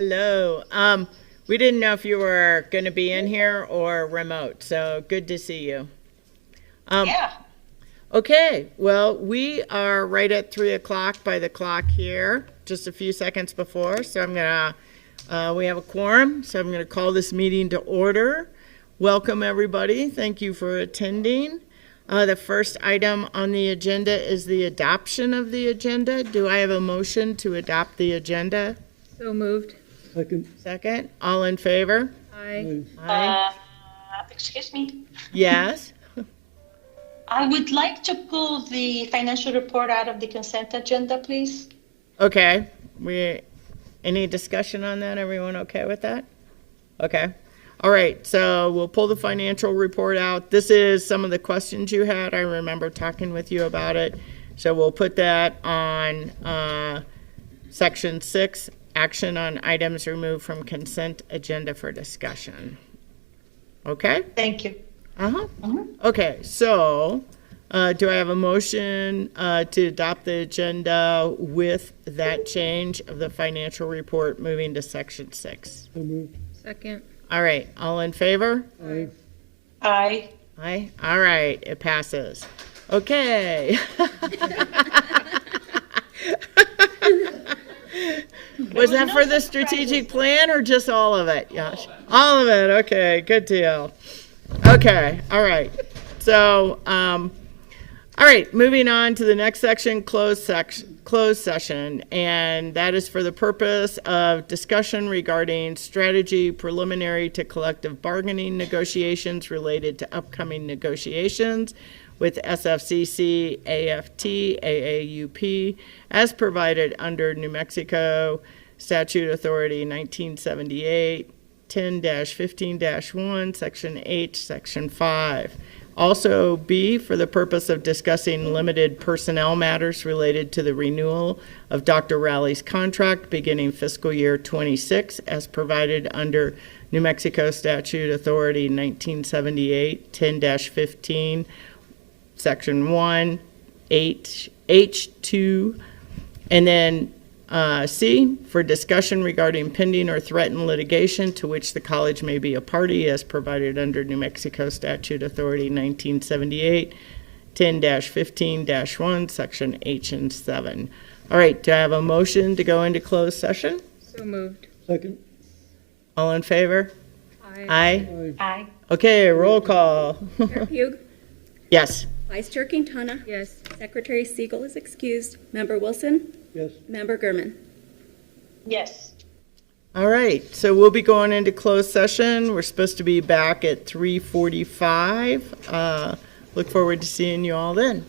Hello. We didn't know if you were going to be in here or remote, so good to see you. Yeah. Okay, well, we are right at 3 o'clock by the clock here, just a few seconds before. So we have a quorum, so I'm going to call this meeting to order. Welcome, everybody. Thank you for attending. The first item on the agenda is the adoption of the agenda. Do I have a motion to adopt the agenda? So moved. Second, all in favor? Aye. Aye. Excuse me. Yes. I would like to pull the financial report out of the consent agenda, please. Okay. Any discussion on that? Everyone okay with that? Okay. All right. So we'll pull the financial report out. This is some of the questions you had. I remember talking with you about it. So we'll put that on section 6, action on items removed from consent agenda for discussion. Okay? Thank you. Okay, so do I have a motion to adopt the agenda with that change of the financial report moving to section 6? So moved. Second. All right, all in favor? Aye. Aye. Aye. All right, it passes. Okay. Was that for the strategic plan or just all of it? Yes. All of it. Okay, good deal. Okay, all right. So, all right, moving on to the next section, closed session, and that is for the purpose of discussion regarding strategy preliminary to collective bargaining negotiations related to upcoming negotiations with SFCC, AFT, AAUP, as provided under New Mexico Statute Authority 1978, 10-15-1, Section H, Section 5. Also, B, for the purpose of discussing limited personnel matters related to the renewal of Dr. Rowley's contract beginning fiscal year 26, as provided under New Mexico Statute Authority 1978, 10-15, Section 1, H2, and then C, for discussion regarding pending or threatened litigation to which the college may be a party as provided under New Mexico Statute Authority 1978, 10-15-1, Section H and 7. All right, do I have a motion to go into closed session? So moved. Second. All in favor? Aye. Aye. Aye. Aye. Okay, roll call. Chair Pugh, Yes. Vice Chair Quintana, Yes. Secretary Siegel is excused, Member Wilson, Yes. Member Gurman. Yes. All right, so we'll be going into closed session. We're supposed to be back at 3:45. Look forward to seeing you all then.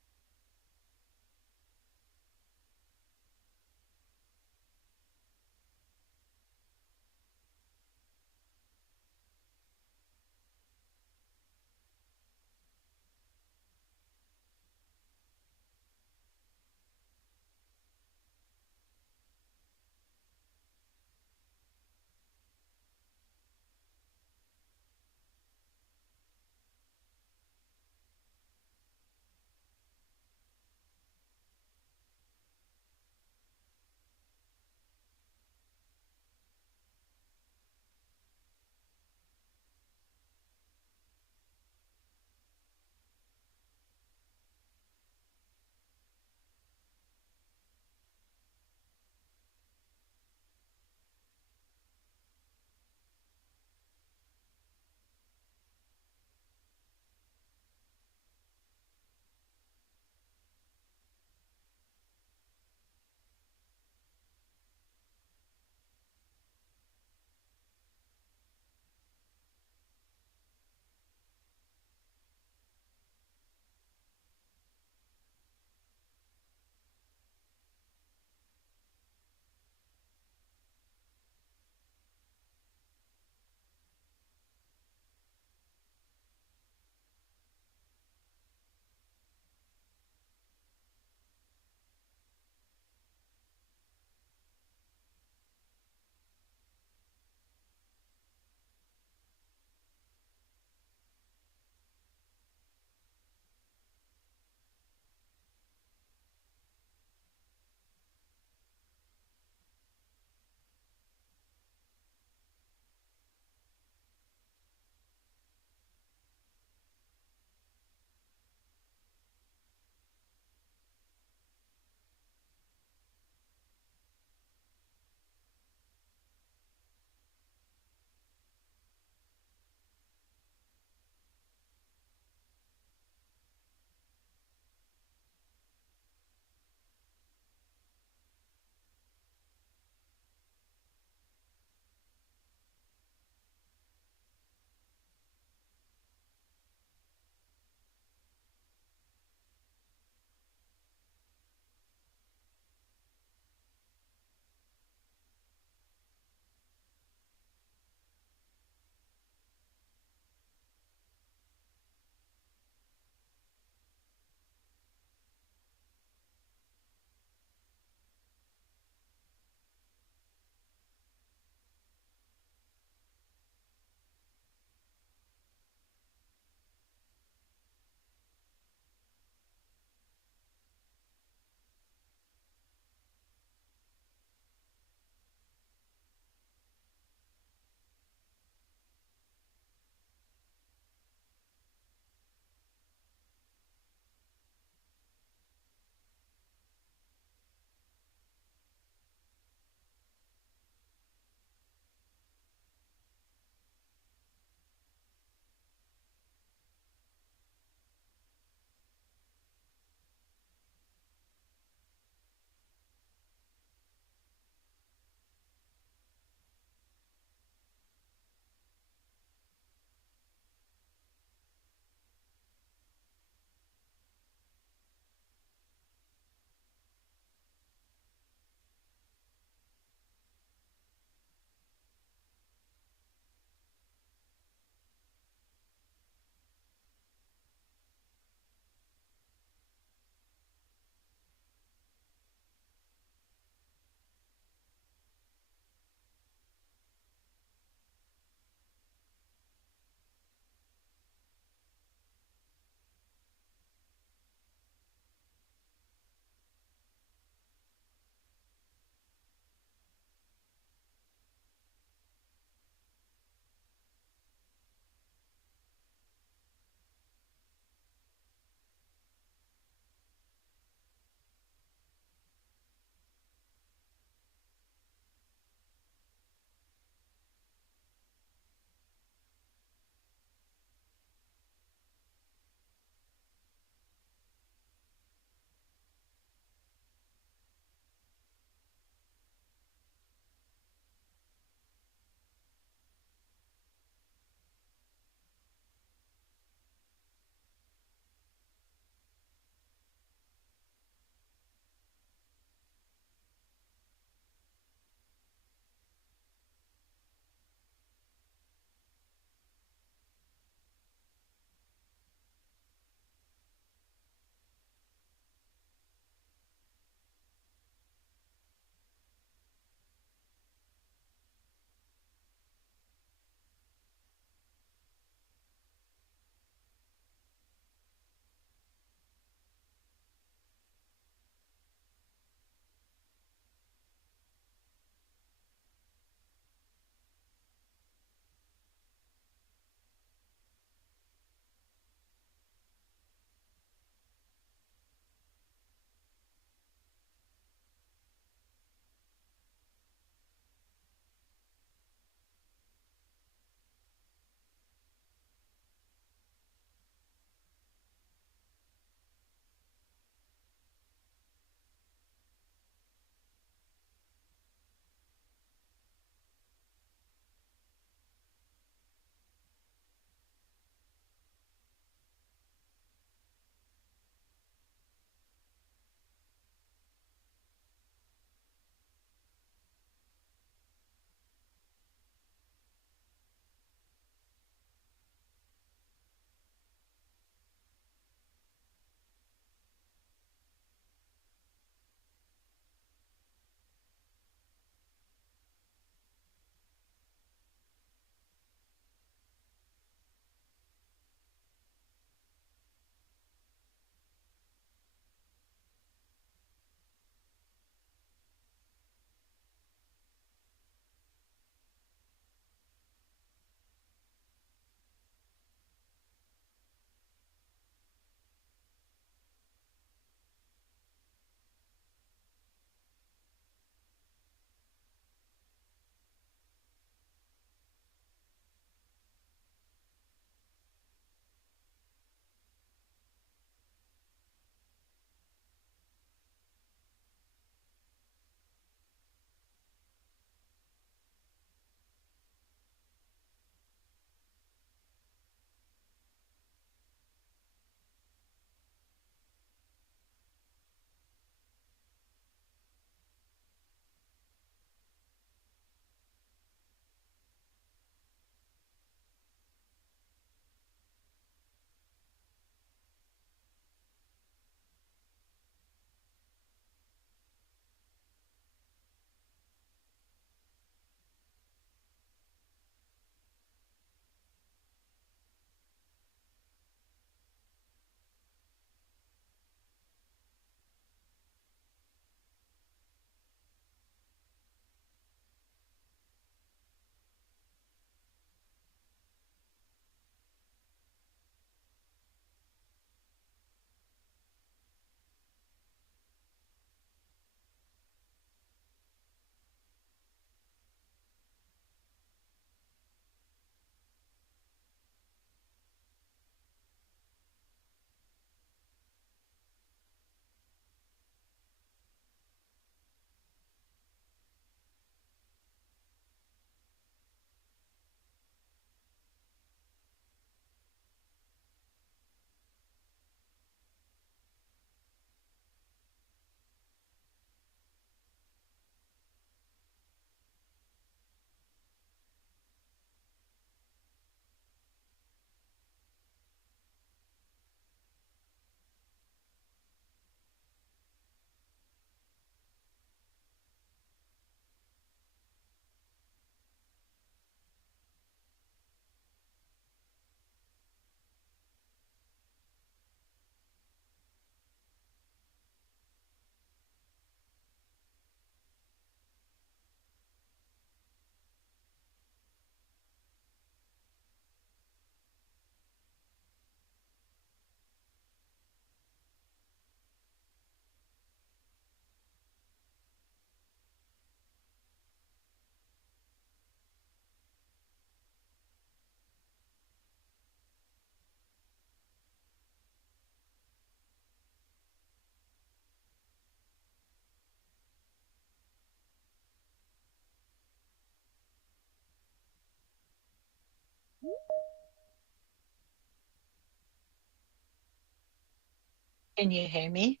Can you hear me?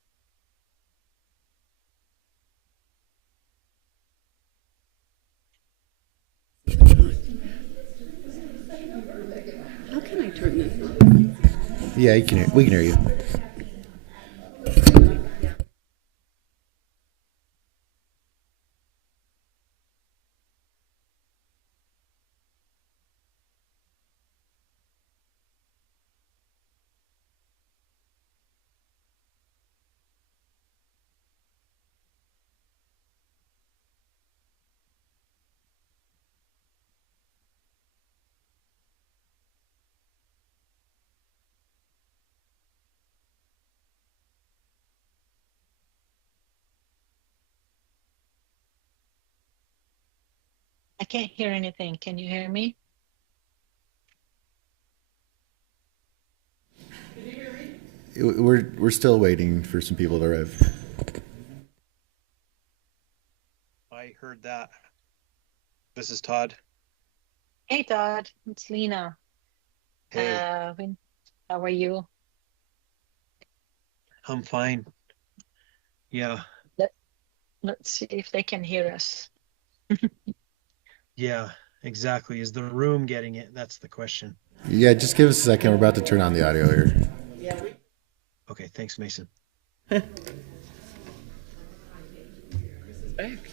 How can I turn this on? Yeah, we can hear you. I can't hear anything. Can you hear me? We're still waiting for some people to arrive. I heard that. This is Todd. Hey, Todd. It's Lena. Hey, How are you? I'm fine. Yeah, Let's see if they can hear us. yeah, exactly. Is the room getting it? That's the question. Yeah, just give us a second. We're about to turn on the audio here. Okay, thanks, Mason. Back.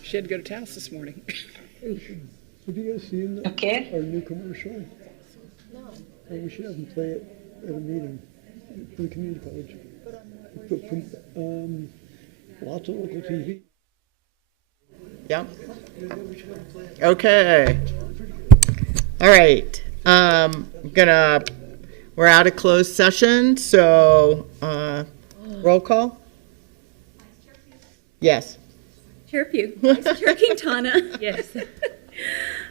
She had to go to Taos this morning. Have you guys seen Okay. our new commercial? No. We should have them play it at a meeting for the community college. Lots of local TV. Yep. Okay. All right. We're out of closed session, so roll call? Yes. Chair Pugh. Vice Chair Quintana. Yes.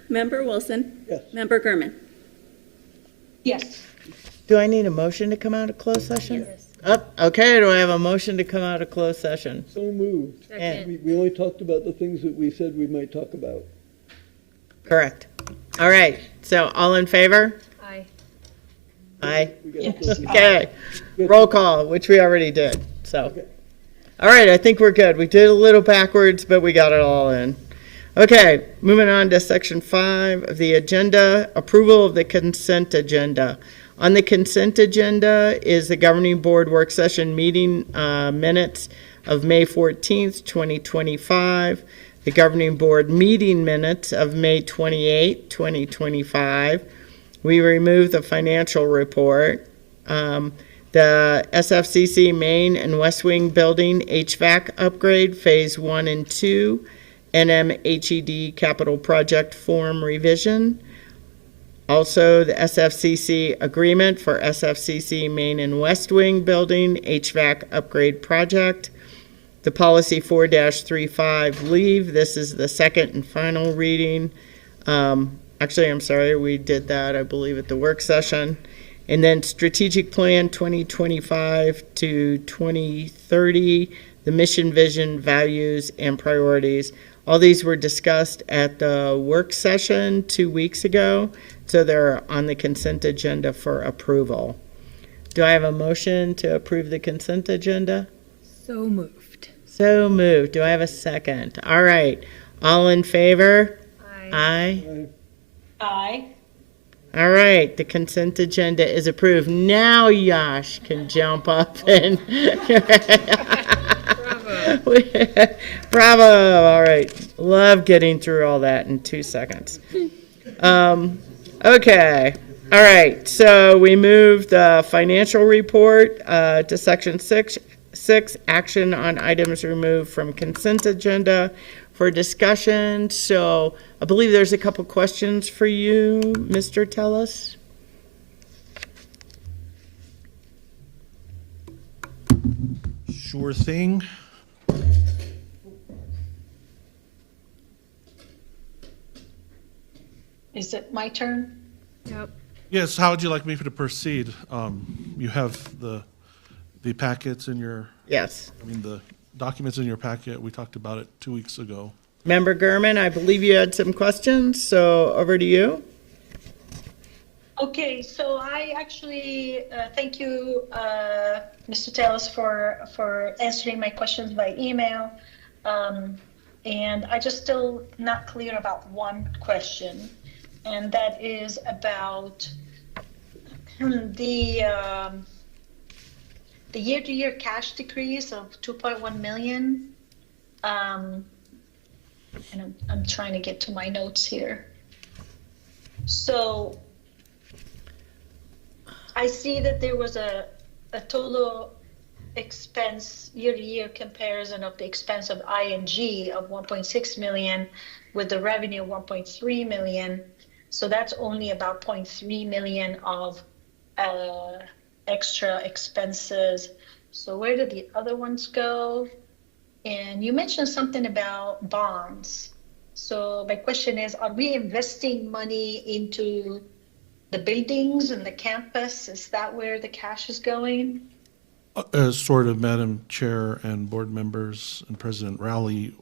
Member Wilson. Yes. Member Gurman. Yes. Do I need a motion to come out of closed session? Okay, do I have a motion to come out of closed session? So moved. And- We only talked about the things that we said we might talk about. Correct. All right, so all in favor? Aye. Aye. We got Yes. Okay, roll call, which we already did, so. Okay. All right, I think we're good. We did a little backwards, but we got it all in. Okay, moving on to section 5 of the agenda, approval of the consent agenda. On the consent agenda is the governing board work session meeting minutes of May 14th, 2025, the governing board meeting minutes of May 28th, 2025. We removed the financial report. The SFCC Main and West Wing Building HVAC upgrade, Phase 1 and 2, NMHED Capital Project Form Revision. Also, the SFCC agreement for SFCC Main and West Wing Building HVAC upgrade project. The policy 4-35 leave. This is the second and final reading. Actually, I'm sorry, we did that, I believe, at the work session. And then strategic plan 2025 to 2030, the mission, vision, values, and priorities. All these were discussed at the work session 2 weeks ago, so they're on the consent agenda for approval. Do I have a motion to approve the consent agenda? So moved. So moved. Do I have a second? All right. All in favor? Aye. Aye. Aye. All right. The consent agenda is approved. Now Yash can jump up and. Bravo. All right. Love getting through all that in 2 seconds. Okay. All right. So we moved the financial report to section 6, action on items removed from consent agenda for discussion. So I believe there's a couple questions for you, Mr. Tellis. Sure thing. Is it my turn? Yep. Yes, how would you like me to proceed? You have the packets in your, Yes. the documents in your packet. We talked about it 2 weeks ago. Member Gurman, I believe you had some questions, so over to you. Okay, so I actually thank you, Mr. Tales, for answering my questions by email. And I just still not clear about one question, and that is about the year-to-year cash decrease of 2.1 million. And I'm trying to get to my notes here. So I see that there was a total expense year-to-year comparison of the expense of ING of 1.6 million with the revenue of 1.3 million. So that's only about 0.3 million of extra expenses. So where did the other ones go? And you mentioned something about bonds. So my question is, are we investing money into the buildings and the campus? Is that where the cash is going? Sort of, Madam Chair and board members and President Rowley,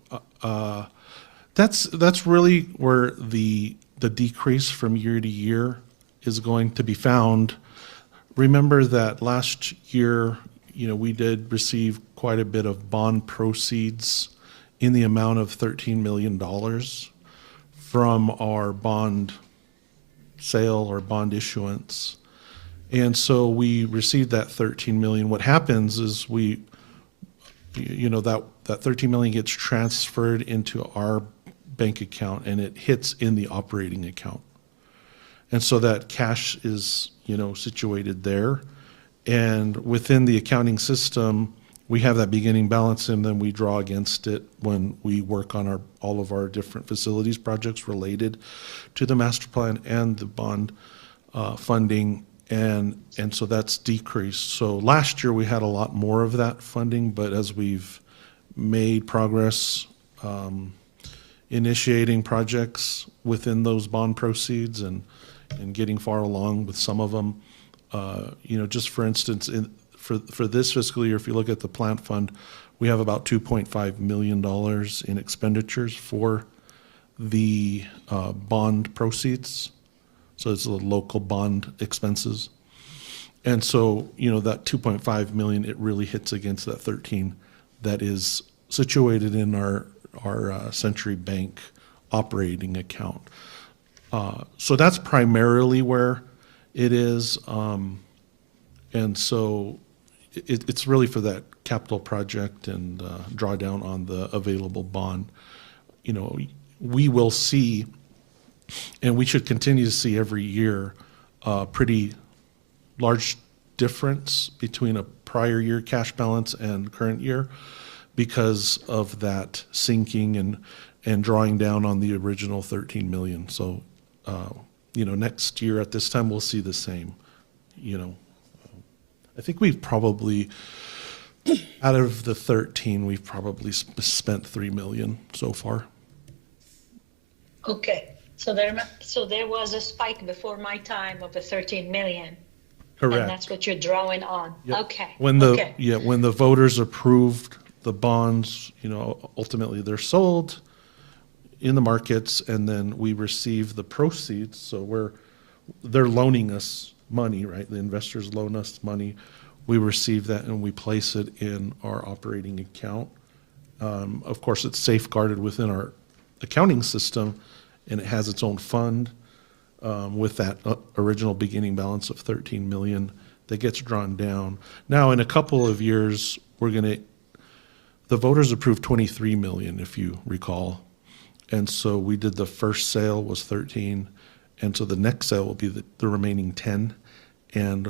that's really where the decrease from year to year is going to be found. Remember that last year, we did receive quite a bit of bond proceeds in the amount of $13 million from our bond sale or bond issuance. And so we received that 13 million. What happens is that 13 million gets transferred into our bank account and it hits in the operating account. And so that cash is, situated there. And within the accounting system, we have that beginning balance and then we draw against it when we work on all of our different facilities projects related to the master plan and the bond funding. And so that's decreased. So last year we had a lot more of that funding, but as we've made progress initiating projects within those bond proceeds and getting far along with some of them, just for instance, for this fiscal year, if you look at the plant fund, we have about $2.5 million in expenditures for the bond proceeds. So it's the local bond expenses. And so, that 2.5 million, it really hits against that 13 that is situated in our Century Bank operating account. So that's primarily where it is. And so it's really for that capital project and drawdown on the available bond. We will see, and we should continue to see every year, a pretty large difference between a prior year cash balance and current year because of that sinking and drawing down on the original 13 million. So, next year at this time, we'll see the same. I think we've probably, out of the 13, we've probably spent 3 million so far. Okay. So there was a spike before my time of the 13 million. Correct. And that's what you're drawing on. Yep. Okay. When the voters approved the bonds, ultimately they're sold in the markets and then we receive the proceeds. So they're loaning us money, right? The investors loan us money. We receive that and we place it in our operating account. Of course, it's safeguarded within our accounting system and it has its own fund with that original beginning balance of 13 million that gets drawn down. Now, in a couple of years, the voters approved 23 million, if you recall. And so we did the first sale was 13. And so the next sale will be the remaining 10. And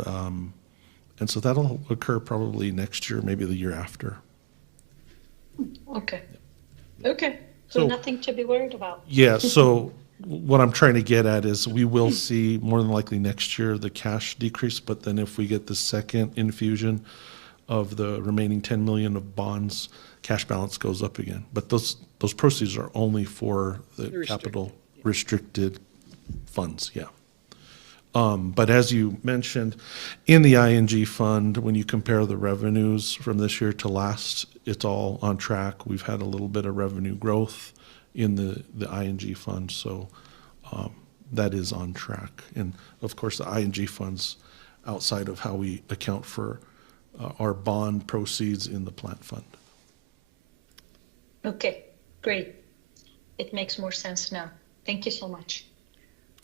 so that'll occur probably next year, maybe the year after. Okay. Okay. So nothing to be worried about. Yeah. So what I'm trying to get at is we will see more than likely next year the cash decrease, but then if we get the second infusion of the remaining 10 million of bonds, cash balance goes up again. But those proceeds are only for the capital restricted funds. Yeah. But as you mentioned, in the ING fund, when you compare the revenues from this year to last, it's all on track. We've had a little bit of revenue growth in the ING fund. So that is on track. And of course, the ING funds outside of how we account for our bond proceeds in the plant fund. Okay, great. It makes more sense now. Thank you so much.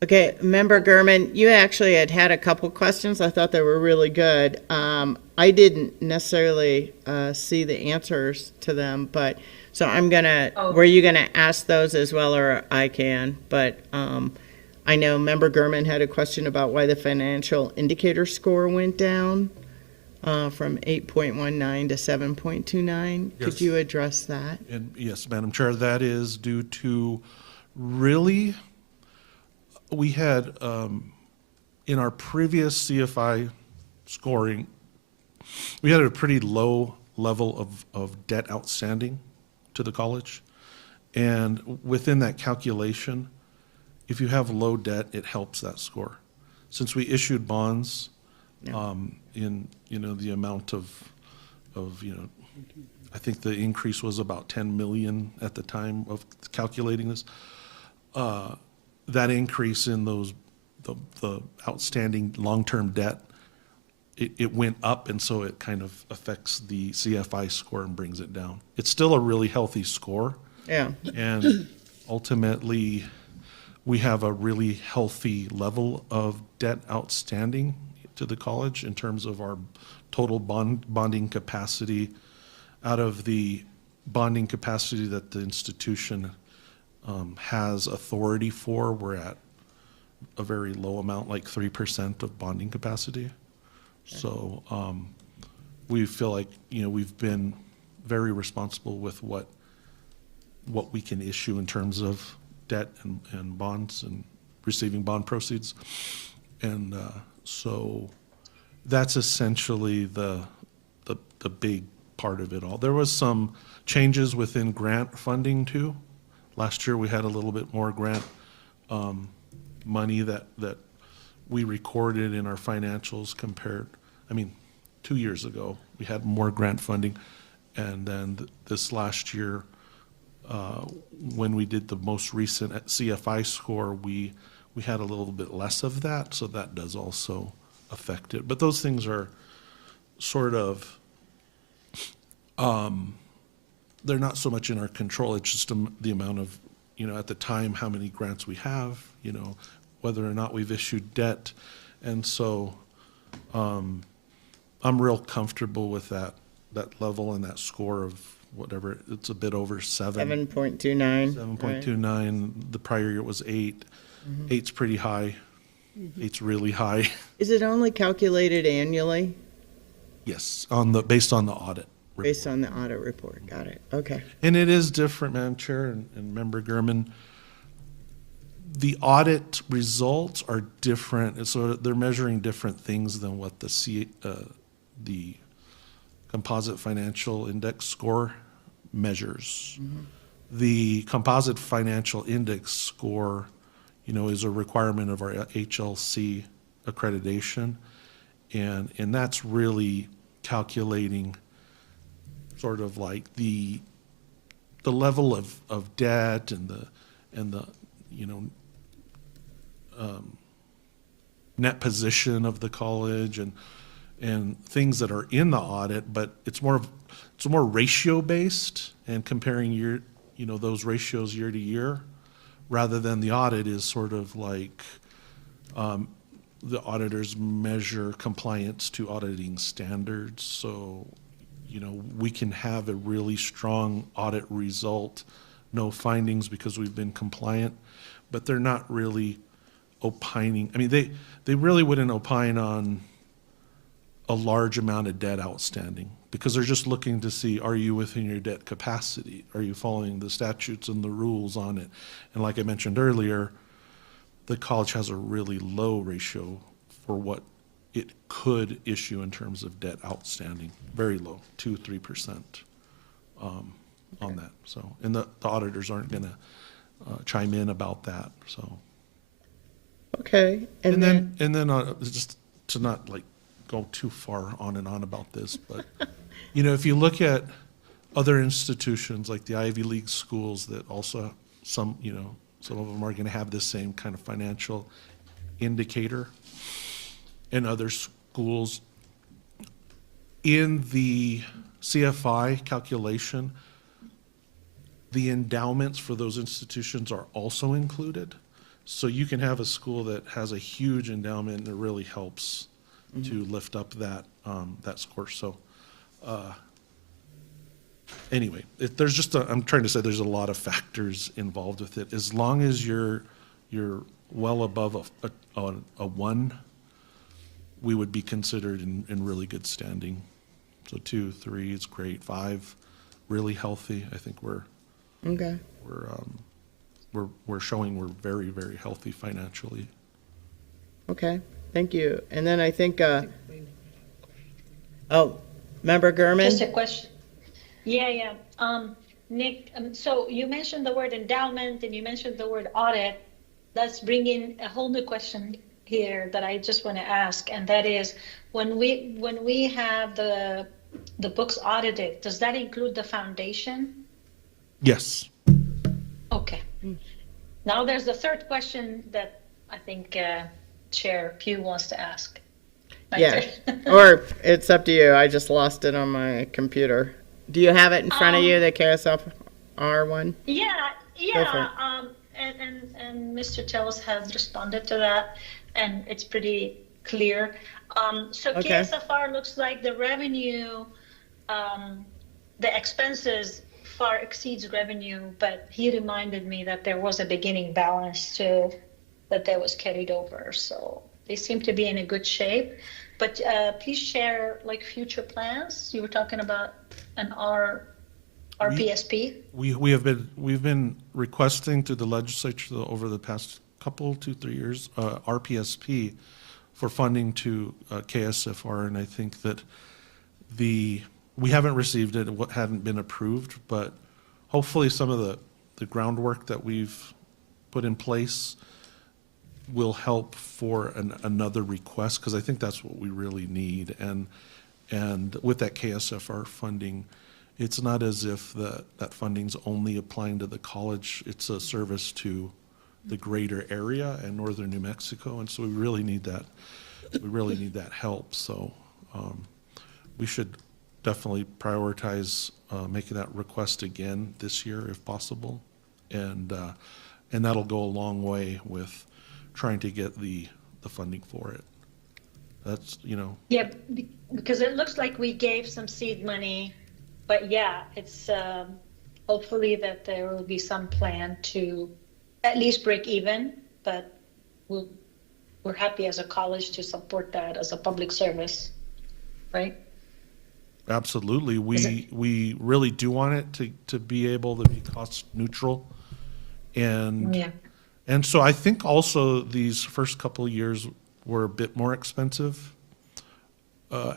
Okay, Member Gurman, you actually had a couple questions. I thought they were really good. I didn't necessarily see the answers to them, but so I'm gonna. Oh. Were you gonna ask those as well, or I can? But I know Member Gurman had a question about why the financial indicator score went down from 8.19 to 7.29. Yes. Could you address that? And yes, Madam Chair, that is due to really, we had, in our previous CFI scoring, we had a pretty low level of debt outstanding to the college. And within that calculation, if you have low debt, it helps that score. Since we issued bonds in, the amount of, I think the increase was about 10 million at the time of calculating this. That increase in the outstanding long-term debt, it went up, and so it kind of affects the CFI score and brings it down. It's still a really healthy score, Yeah. and ultimately, we have a really healthy level of debt outstanding to the college in terms of our total bonding capacity. Out of the bonding capacity that the institution has authority for, we're at a very low amount, like 3% of bonding capacity. So we feel like, we've been very responsible with what we can issue in terms of debt and bonds and receiving bond proceeds. And so that's essentially the big part of it all. There was some changes within grant funding too. Last year we had a little bit more grant money that we recorded in our financials compared, 2 years ago, we had more grant funding. And then this last year, when we did the most recent CFI score, we had a little bit less of that, so that does also affect it. But those things are sort of, they're not so much in our control. It's just the amount of, at the time, how many grants we have, whether or not we've issued debt. And so I'm real comfortable with that level and that score of whatever, it's a bit over 7. 7.29. 7.29. The prior year was 8. 8's pretty high. 8's really high. Is it only calculated annually? Yes, based on the audit report. Based on the audit report, got it, okay. And it is different, Madam Chair and Member Gurman. The audit results are different, and so they're measuring different things than what the Composite Financial Index score measures. The Composite Financial Index score, is a requirement of our HLC accreditation, and that's really calculating sort of like the level of debt and the net position of the college and things that are in the audit, but it's more ratio based and comparing those ratios year to year, rather than the audit is sort of like the auditors measure compliance to auditing standards. So we can have a really strong audit result, no findings because we've been compliant, but they're not really opining. They really wouldn't opine on a large amount of debt outstanding because they're just looking to see, are you within your debt capacity? Are you following the statutes and the rules on it? And like I mentioned earlier, the college has a really low ratio for what it could issue in terms of debt outstanding, very low, 2-3% on that. So, and the auditors aren't going to chime in about that. So, Okay, and then, just to not like go too far on and on about this, but if you look at other institutions like the Ivy League schools that also Some of them are going to have the same kind of financial indicator. And other schools, in the CFI calculation, the endowments for those institutions are also included. So you can have a school that has a huge endowment and it really helps to lift up that, that score. So, anyway, there's just I'm trying to say there's a lot of factors involved with it. As long as you're well above a 1, we would be considered in really good standing. So 2, 3 is great. 5, really healthy. I think we're showing we're very, very healthy financially. Okay, thank you. And then I think, Member Gurman? Just a question. Yeah. Nick, so you mentioned the word endowment and you mentioned the word audit. Let's bring in a whole new question here that I just want to ask, and that is, when we have the books audited, does that include the foundation? Yes. Okay. Now there's the third question that I think Chair Pugh wants to ask. Yeah, or it's up to you. I just lost it on my computer. Do you have it in front of you, the KSFR one? Yeah. For it. And Mr. Tells has responded to that, and it's pretty clear. So Okay. KSFR looks like the revenue, the expenses far exceeds revenue, but he reminded me that there was a beginning balance too, that was carried over. So they seem to be in a good shape. But please share like future plans. You were talking about an RPSP. We've been requesting to the legislature over the past couple, 2-3 years, RPSP for funding to KSFR, and I think that we haven't received it. What hadn't been approved, but hopefully some of the groundwork that we've put in place will help for another request, because I think that's what we really need. And with that KSFR funding, it's not as if that funding's only applying to the college. It's a service to the greater area and northern New Mexico, and so we really need that. We really need that help. So we should definitely prioritize making that request again this year if possible, and that'll go a long way with trying to get the funding for it. That's, Yeah, because it looks like we gave some seed money, but yeah, it's hopefully that there will be some plan to at least break even, but we're happy as a college to support that as a public service, right? Absolutely. We really do want it to be able to be cost neutral. And so I think also these first couple of years were a bit more expensive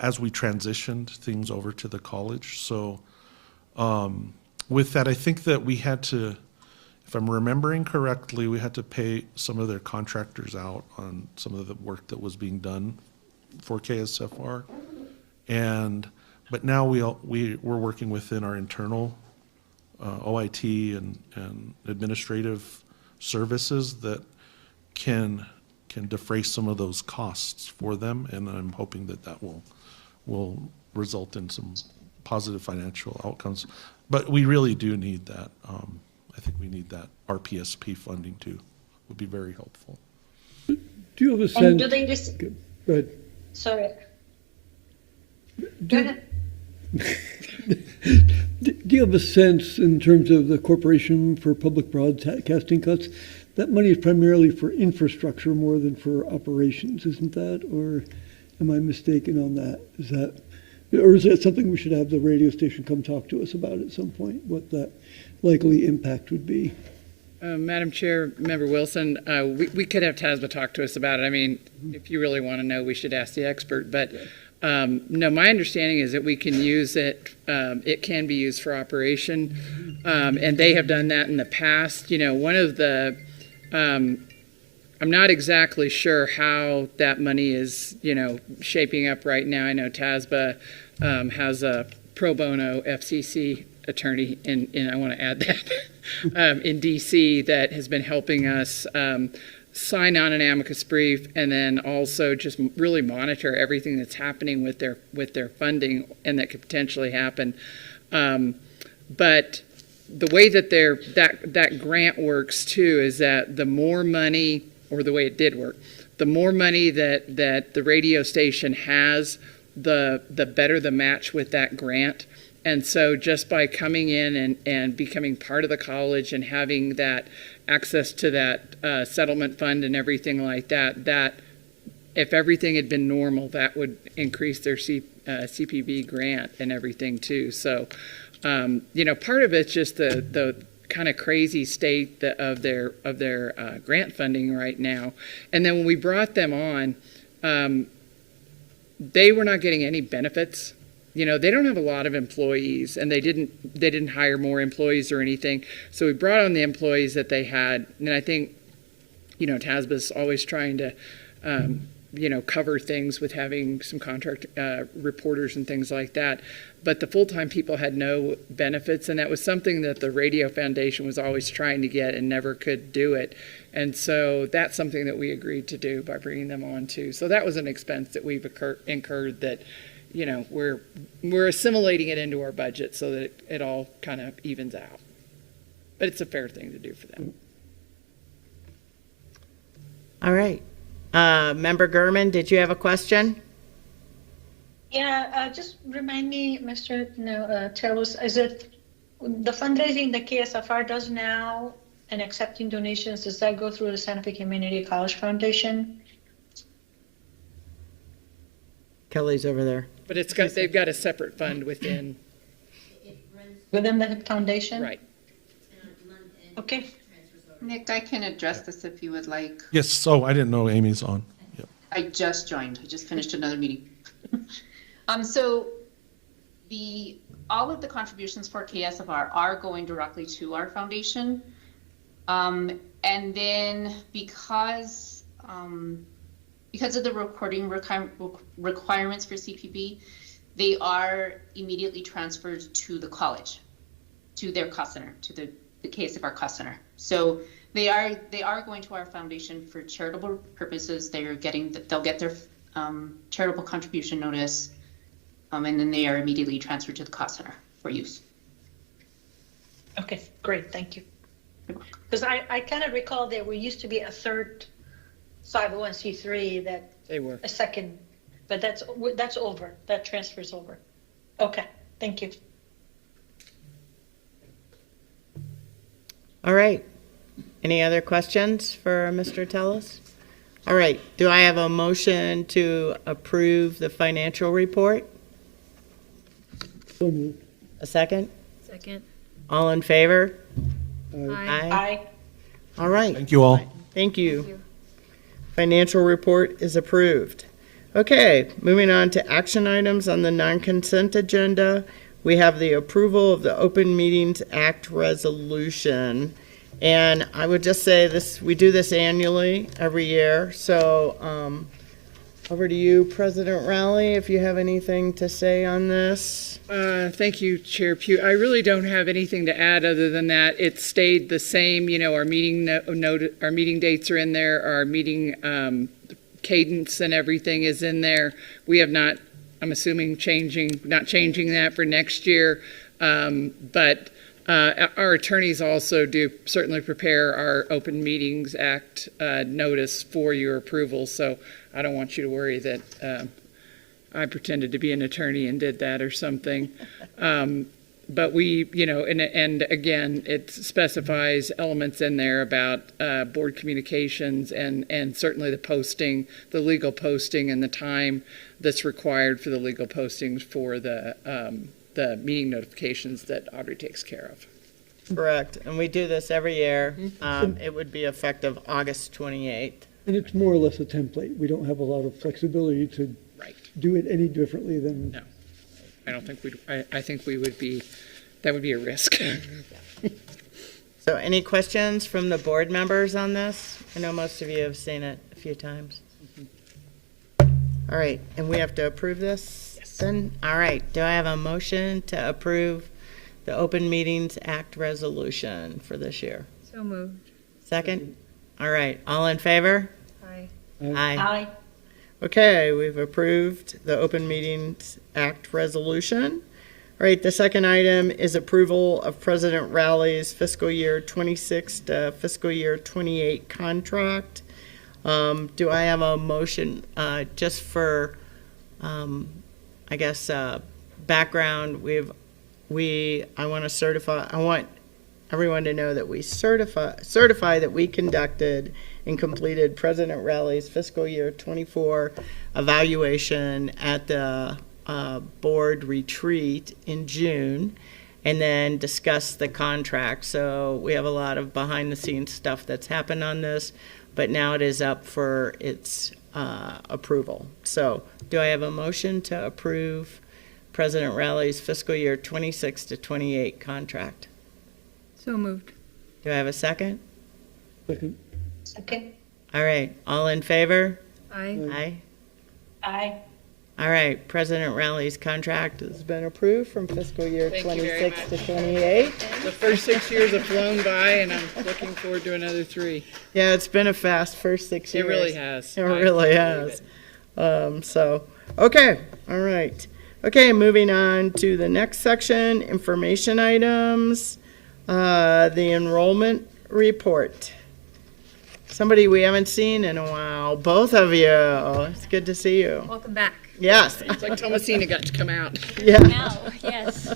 as we transitioned things over to the college. So with that, I think that we had to, if I'm remembering correctly, we had to pay some of their contractors out on some of the work that was being done for KSFR. But now we're working within our internal OIT and administrative services that can defray some of those costs for them, and I'm hoping that will result in some positive financial outcomes. But we really do need that. I think we need that RPSP funding too. Would be very helpful. Do you have a sense? And do they just? Go ahead. Sorry. Go ahead. Do you have a sense in terms of the Corporation for Public Broadcasting cuts, that money is primarily for infrastructure more than for operations, isn't that? Or am I mistaken on that? Or is that something we should have the radio station come talk to us about at some point, what that likely impact would be? Madam Chair, Member Wilson, we could have TASBA talk to us about it. I mean, if you really want to know, we should ask the expert. But no, my understanding is that we can use it. It can be used for operation, and they have done that in the past. One of the I'm not exactly sure how that money is, shaping up right now. I know TASBA has a pro bono FCC attorney, and I want to add that, in DC that has been helping us sign on an amicus brief and then also just really monitor everything that's happening with their funding and that could potentially happen. But the way that that grant works too is that the more money, or the way it did work, the more money that the radio station has, the better the match with that grant. And so just by coming in and becoming part of the college and having that access to that settlement fund and everything like that if everything had been normal, that would increase their CPB grant and everything too. So, part of it's just the kind of crazy state of their grant funding right now. And then when we brought them on, they were not getting any benefits. They don't have a lot of employees, and they didn't hire more employees or anything. So we brought on the employees that they had, and I think, TASBA's always trying to, cover things with having some contract reporters and things like that. But the full-time people had no benefits, and that was something that the Radio Foundation was always trying to get and never could do it. And so that's something that we agreed to do by bringing them on too. So that was an expense that we've incurred that, we're assimilating it into our budget so that it all kind of evens out. But it's a fair thing to do for them. All right. Member Gurman, did you have a question? Yeah, just remind me, Mr. Telos, is it the fundraising the KSFR does now and accepting donations, does that go through the Santa Fe Community College Foundation? Kelly's over there. But they've got a separate fund within. Within the foundation? Right. Okay. Nick, I can address this if you would like. Yes, I didn't know Amy's on. Yep. I just joined. I just finished another meeting. So all of the contributions for KSFR are going directly to our foundation. And then because of the reporting requirements for CPB, they are immediately transferred to the college, to their cost center, to the KSFR cost center. So they are going to our foundation for charitable purposes. They'll get their charitable contribution notice, and then they are immediately transferred to the cost center for use. Okay, great, thank you. Because I kind of recall there used to be a third 501c3 that They were. a second, but that's over. That transfers over. Okay, thank you. All right. Any other questions for Mr. Tellis? All right. Do I have a motion to approve the financial report? So moved. A second? Second. All in favor? Aye. Aye. All right. Thank you all. Thank you. Financial report is approved. Okay, moving on to action items on the non-consent agenda. We have the approval of the Open Meetings Act resolution. And I would just say this, we do this annually every year. So over to you, President Rowley, if you have anything to say on this. Thank you, Chair Pugh. I really don't have anything to add other than that it stayed the same. Our meeting our meeting dates are in there. Our meeting cadence and everything is in there. We have not, I'm assuming, not changing that for next year. But our attorneys also do certainly prepare our Open Meetings Act notice for your approval. So I don't want you to worry that I pretended to be an attorney and did that or something. But we, and again, it specifies elements in there about board communications and certainly the posting, the legal posting and the time that's required for the legal postings for the meeting notifications that Audrey takes care of. Correct. And we do this every year. It would be effective August 28th. And it's more or less a template. We don't have a lot of flexibility to do it any differently than. No, I don't think I think we would be, that would be a risk. So any questions from the board members on this? I know most of you have seen it a few times. All right, and we have to approve this? Yes. Nothing? All right. Do I have a motion to approve the Open Meetings Act resolution for this year? So moved. Second? All right. All in favor? Aye. Aye. Aye. Okay, we've approved the Open Meetings Act resolution. All right, the second item is approval of President Rowley's fiscal year 26 to fiscal year 28 contract. Do I have a motion, just for, I guess, background? I want everyone to know that we certify that we conducted and completed President Rowley's fiscal year 24 evaluation at the board retreat in June, and then discuss the contract. So we have a lot of behind the scenes stuff that's happened on this, but now it is up for its approval. So do I have a motion to approve President Rowley's fiscal year 26 to 28 contract? So moved. Do I have a second? Second. Second. All right, all in favor? Aye. Aye. Aye. All right, President Rowley's contract has been approved from fiscal year Thank you very 26 much. to 28. The first 6 years have flown by, and I'm looking forward to another 3. Yeah, it's been a fast first 6 It years. really has. It I really believe has. Okay, all right. Okay, moving on to the next section, information items, the enrollment report. Somebody we haven't seen in a while, both of you. It's good to see you. Welcome back. Yes. It's like Thomasina got to come out. Yeah. Now, yes.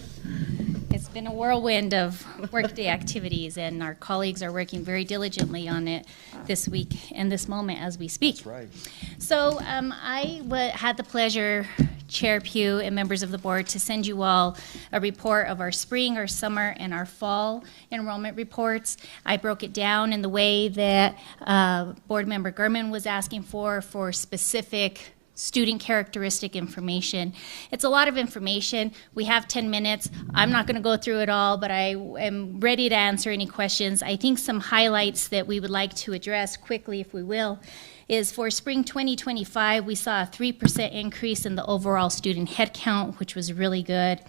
It's been a whirlwind of workday activities, and our colleagues are working very diligently on it this week and this moment as we speak. That's right. So I had the pleasure, Chair Pugh and members of the board, to send you all a report of our spring, our summer, and our fall enrollment reports. I broke it down in the way that Board Member Gurman was asking for specific student characteristic information. It's a lot of information. We have 10 minutes. I'm not going to go through it all, but I am ready to answer any questions. I think some highlights that we would like to address quickly, if we will, is for spring 2025, we saw a 3% increase in the overall student headcount, which was really good.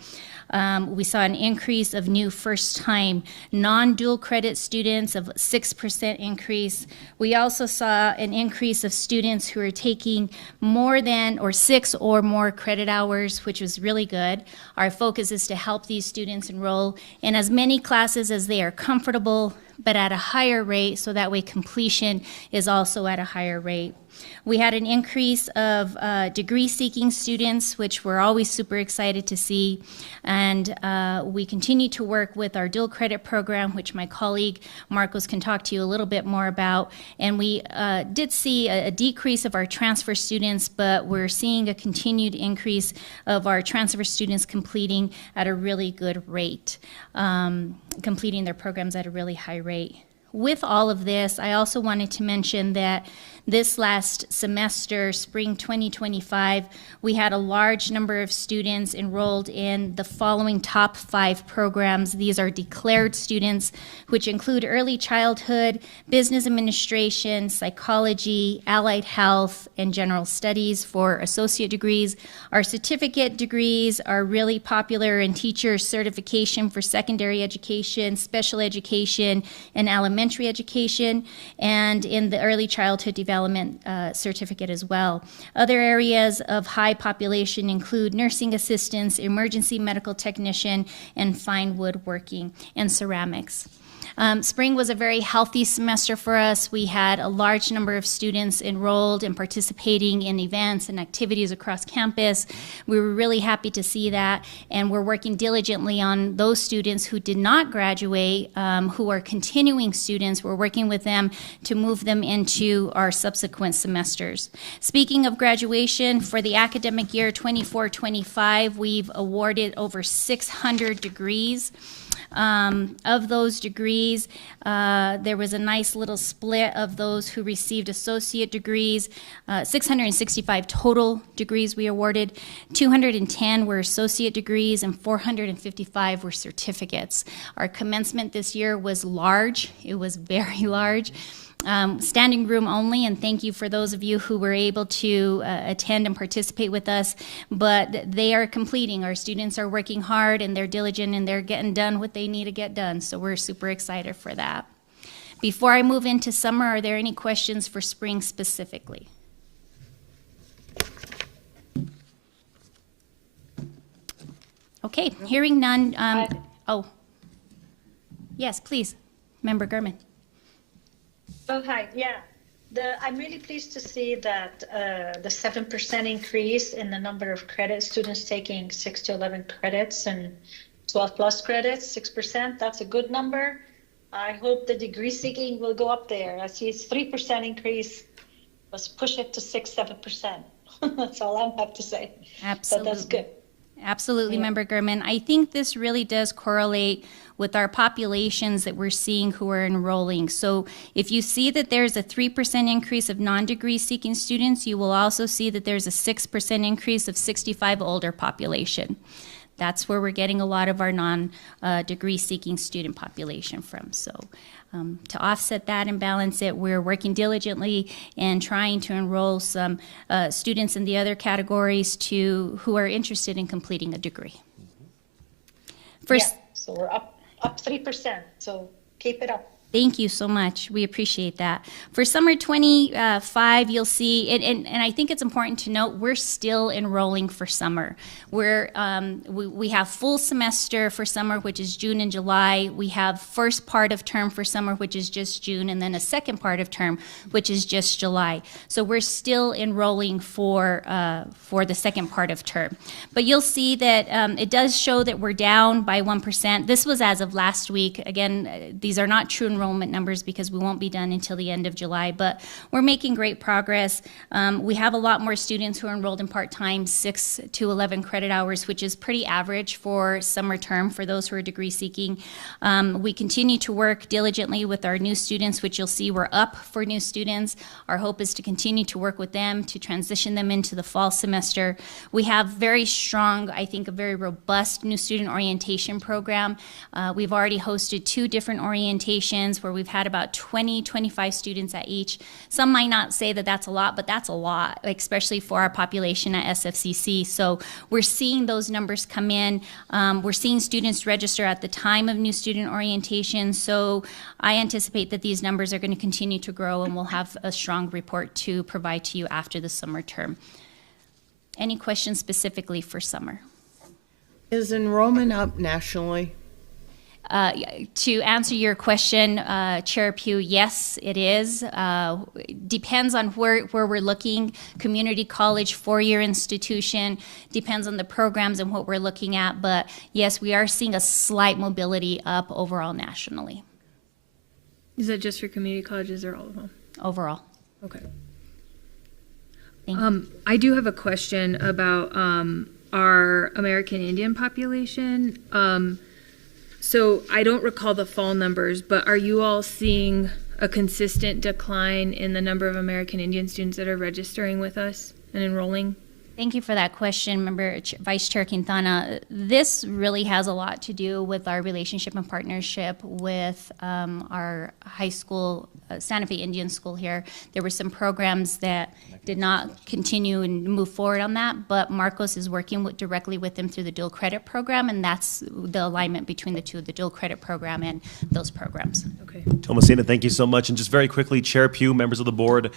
We saw an increase of new first-time non-dual credit students of 6% increase. We also saw an increase of students who are taking more than or 6 or more credit hours, which was really good. Our focus is to help these students enroll in as many classes as they are comfortable, but at a higher rate, so that way completion is also at a higher rate. We had an increase of degree-seeking students, which we're always super excited to see. And we continue to work with our dual credit program, which my colleague Marcos can talk to you a little bit more about. And we did see a decrease of our transfer students, but we're seeing a continued increase of our transfer students completing at a really good rate, completing their programs at a really high rate. With all of this, I also wanted to mention that this last semester, spring 2025, we had a large number of students enrolled in the following top 5 programs. These are declared students, which include early childhood, business administration, psychology, allied health, and general studies for associate degrees. Our certificate degrees are really popular in teacher certification for secondary education, special education, and elementary education, and in the early childhood development certificate as well. Other areas of high population include nursing assistants, emergency medical technician, and fine woodworking and ceramics. Spring was a very healthy semester for us. We had a large number of students enrolled and participating in events and activities across campus. We were really happy to see that, and we're working diligently on those students who did not graduate, who are continuing students. We're working with them to move them into our subsequent semesters. Speaking of graduation, for the academic year 24-25, we've awarded over 600 degrees. Of those degrees, there was a nice little split of those who received associate degrees. 665 total degrees we awarded. 210 were associate degrees and 455 were certificates. Our commencement this year was large. It was very large. standing room only, and thank you for those of you who were able to attend and participate with us. But they are completing. Our students are working hard, and they're diligent, and they're getting done what they need to get done. So we're super excited for that. Before I move into summer, are there any questions for spring specifically? Okay, hearing none. Oh, yes, please, Member Gurman. Oh, hi. Yeah. I'm really pleased to see that the 7% increase in the number of credits, students taking 6 to 11 credits and 12 plus credits, 6%. That's a good number. I hope the degree seeking will go up there. I see it's 3% increase. Let's push it to 6, 7%. That's all I have to say. Absolutely. But that's good. Absolutely, Yeah. Member Gurman. I think this really does correlate with our populations that we're seeing who are enrolling. So if you see that there's a 3% increase of non-degree seeking students, you will also see that there's a 6% increase of 65 older population. That's where we're getting a lot of our non-degree seeking student population from. So to offset that and balance it, we're working diligently and trying to enroll some students in the other categories who are interested in completing a degree. First, Yeah, so we're up 3%. So keep it up. Thank you so much. We appreciate that. For summer 25, you'll see, and I think it's important to note, we're still enrolling for summer. We have full semester for summer, which is June and July. We have first part of term for summer, which is just June, and then a second part of term, which is just July. So we're still enrolling for the second part of term. But you'll see that it does show that we're down by 1%. This was as of last week. Again, these are not true enrollment numbers because we won't be done until the end of July, but we're making great progress. We have a lot more students who are enrolled in part-time, 6 to 11 credit hours, which is pretty average for summer term for those who are degree seeking. We continue to work diligently with our new students, which you'll see we're up for new students. Our hope is to continue to work with them to transition them into the fall semester. We have very strong, I think, a very robust new student orientation program. We've already hosted 2 different orientations where we've had about 20, 25 students at each. Some might not say that that's a lot, but that's a lot, especially for our population at SFCC. So we're seeing those numbers come in. We're seeing students register at the time of new student orientation. So I anticipate that these numbers are going to continue to grow, and we'll have a strong report to provide to you after the summer term. Any questions specifically for summer? Is enrollment up nationally? To answer your question, Chair Pugh, yes, it is. Depends on where we're looking. Community college, 4-year institution, depends on the programs and what we're looking at. But yes, we are seeing a slight mobility up overall nationally. Is that just for community colleges or all of them? Overall. Okay. Thank you. I do have a question about our American Indian population. So I don't recall the fall numbers, but are you all seeing a consistent decline in the number of American Indian students that are registering with us and enrolling? Thank you for that question, Member Vice Chair Quintana. This really has a lot to do with our relationship and partnership with our high school, Santa Fe Indian School here. There were some programs that did not continue and move forward on that, but Marcos is working directly with them through the dual credit program, and that's the alignment between the two, the dual credit program and those programs. Okay. Tomasina, thank you so much. And just very quickly, Chair Pugh, members of the board,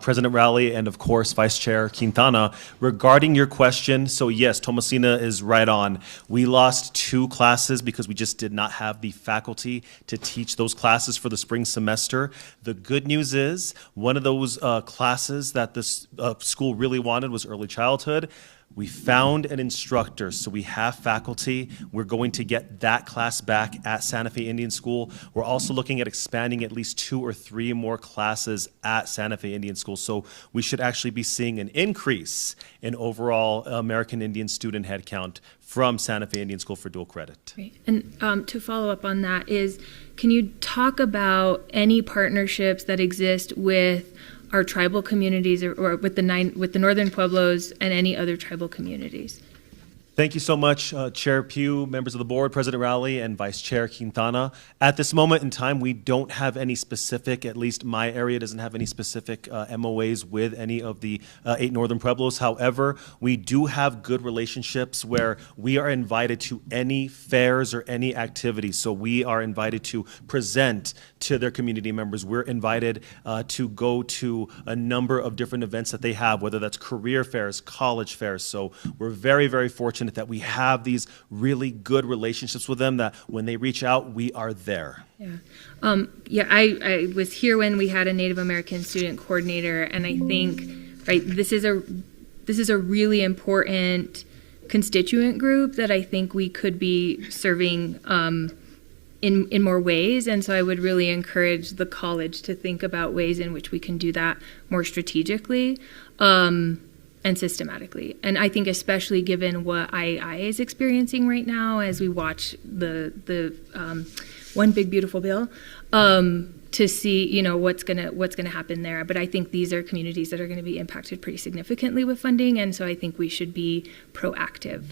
President Rowley, and of course, Vice Chair Quintana, regarding your question, so yes, Tomasina is right on. We lost 2 classes because we just did not have the faculty to teach those classes for the spring semester. The good news is one of those classes that this school really wanted was early childhood. We found an instructor, so we have faculty. We're going to get that class back at Santa Fe Indian School. We're also looking at expanding at least 2 or 3 more classes at Santa Fe Indian School. So we should actually be seeing an increase in overall American Indian student headcount from Santa Fe Indian School for dual credit. Great. And to follow up on that is, can you talk about any partnerships that exist with our tribal communities or with the Northern Pueblos and any other tribal communities? Thank you so much, Chair Pugh, members of the board, President Rowley, and Vice Chair Quintana. At this moment in time, we don't have any specific, at least my area doesn't have any specific MOAs with any of the 8 Northern Pueblos. However, we do have good relationships where we are invited to any fairs or any activities. So we are invited to present to their community members. We're invited to go to a number of different events that they have, whether that's career fairs, college fairs. So we're very, very fortunate that we have these really good relationships with them, that when they reach out, we are there. Yeah. I was here when we had a Native American student coordinator, and I think, right, this is a really important constituent group that I think we could be serving in more ways. And so I would really encourage the college to think about ways in which we can do that more strategically and systematically. And I think especially given what IAI is experiencing right now as we watch the One Big Beautiful Bill, to see, what's gonna happen there. But I think these are communities that are gonna be impacted pretty significantly with funding, and so I think we should be proactive.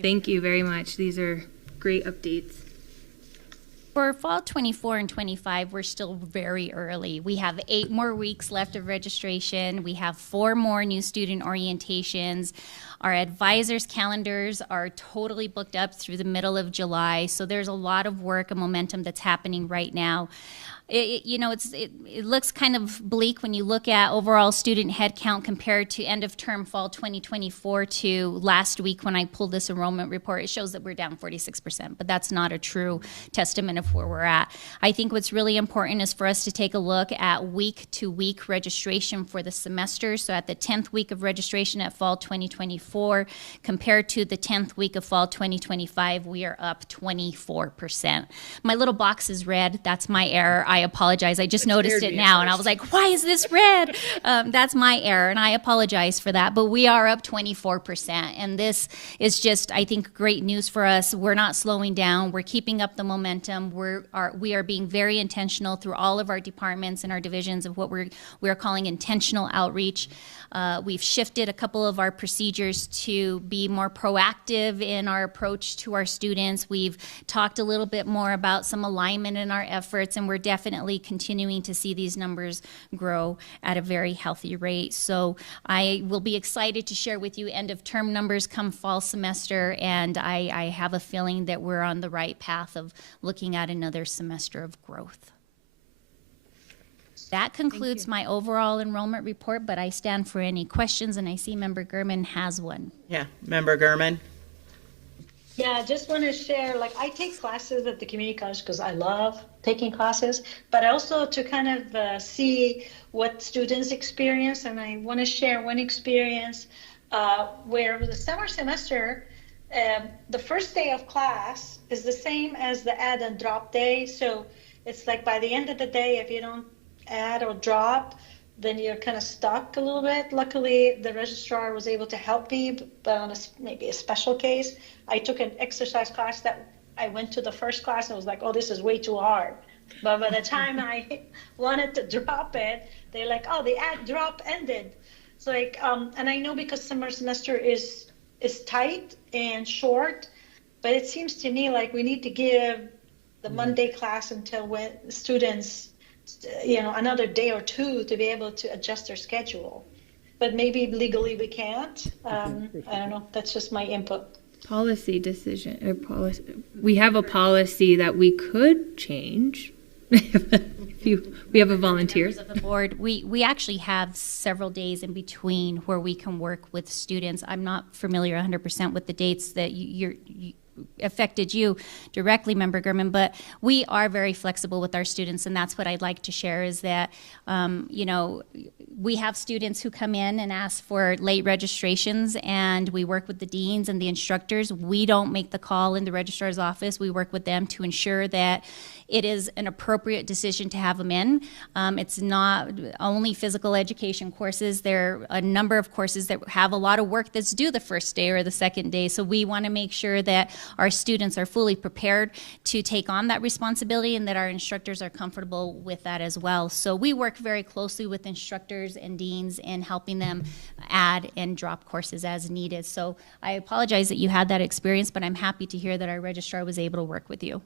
Thank you very much. These are great updates. For fall 24 and 25, we're still very early. We have 8 more weeks left of registration. We have 4 more new student orientations. Our advisors' calendars are totally booked up through the middle of July. So there's a lot of work and momentum that's happening right now. It looks kind of bleak when you look at overall student headcount compared to end of term fall 2024 to last week when I pulled this enrollment report. It shows that we're down 46%, but that's not a true testament of where we're at. I think what's really important is for us to take a look at week-to-week registration for the semester. So at the 10th week of registration at fall 2024 compared to the 10th week of fall 2025, we are up 24%. My little box is red. That's my error. I apologize. I just noticed it now, and I was like, why is this red? That's my error, and I apologize for that. But we are up 24%, and this is just, I think, great news for us. We're not slowing down. We're keeping up the momentum. We are being very intentional through all of our departments and our divisions of what we are calling intentional outreach. We've shifted a couple of our procedures to be more proactive in our approach to our students. We've talked a little bit more about some alignment in our efforts, and we're definitely continuing to see these numbers grow at a very healthy rate. So I will be excited to share with you end of term numbers come fall semester, and I have a feeling that we're on the right path of looking at another semester of growth. That concludes my overall enrollment report, but I stand for any questions, and I see Member Gurman has one. Yeah, Member Gurman. Yeah, I just want to share, I take classes at the community college because I love taking classes, but also to kind of see what students experience. And I want to share one experience where the summer semester, the first day of class is the same as the add and drop day. So it's like by the end of the day, if you don't add or drop, then you're kind of stuck a little bit. Luckily, the registrar was able to help me, but on maybe a special case, I took an exercise class that I went to the first class and was like, oh, this is way too hard. But by the time I wanted to drop it, they're like, oh, the drop ended. So and I know because summer semester is tight and short, but it seems to me like we need to give the Monday class until when students, another day or two to be able to adjust their schedule. But maybe legally we can't. I don't know. That's just my input. Policy decision or policy. We have a policy that we could change. We have a volunteer. Members of the board, we actually have several days in between where we can work with students. I'm not familiar 100% with the dates that you affected you directly, Member Gurman, but we are very flexible with our students, and that's what I'd like to share is that, we have students who come in and ask for late registrations, and we work with the deans and the instructors. We don't make the call in the registrar's office. We work with them to ensure that it is an appropriate decision to have them in. It's not only physical education courses. There are a number of courses that have a lot of work that's due the first day or the second day. So we want to make sure that our students are fully prepared to take on that responsibility and that our instructors are comfortable with that as well. So we work very closely with instructors and deans in helping them add and drop courses as needed. So I apologize that you had that experience, but I'm happy to hear that our registrar was able to work with you.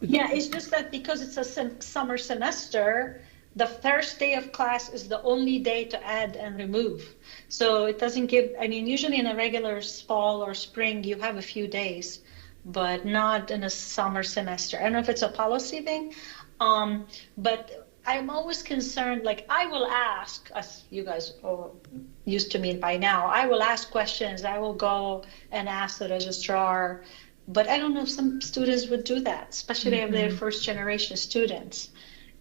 Yeah, it's just that because it's a summer semester, the first day of class is the only day to add and remove. So it doesn't give, I mean, usually in a regular fall or spring, you have a few days, but not in a summer semester. I don't know if it's a policy thing, but I'm always concerned, like I will ask, as you guys are used to me by now, I will ask questions, I will go and ask the registrar, but I don't know if some students would do that, especially if they're first generation students.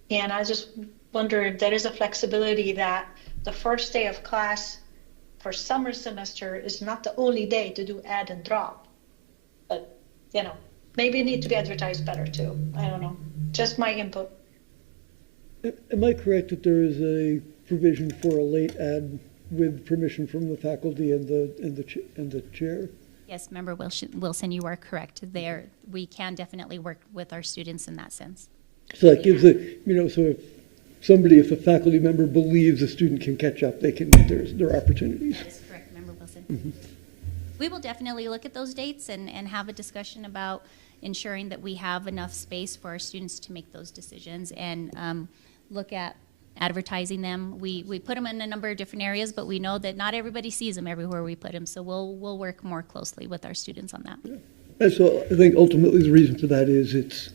And I just wonder if there is a flexibility that the first day of class for summer semester is not the only day to do add and drop. But, you know, maybe it need to be advertised better too. I don't know. Just my input. Am I correct that there is a provision for a late add with permission from the faculty and the chair? Yes, Member Wilson, you are correct. There, we can definitely work with our students in that sense. So that gives so if a faculty member believes a student can catch up, there are opportunities. That is correct, Member Wilson. We will definitely look at those dates and have a discussion about ensuring that we have enough space for our students to make those decisions and look at advertising them. We put them in a number of different areas, but we know that not everybody sees them everywhere we put them, so we'll work more closely with our students on that. Yeah. And so I think ultimately the reason for that is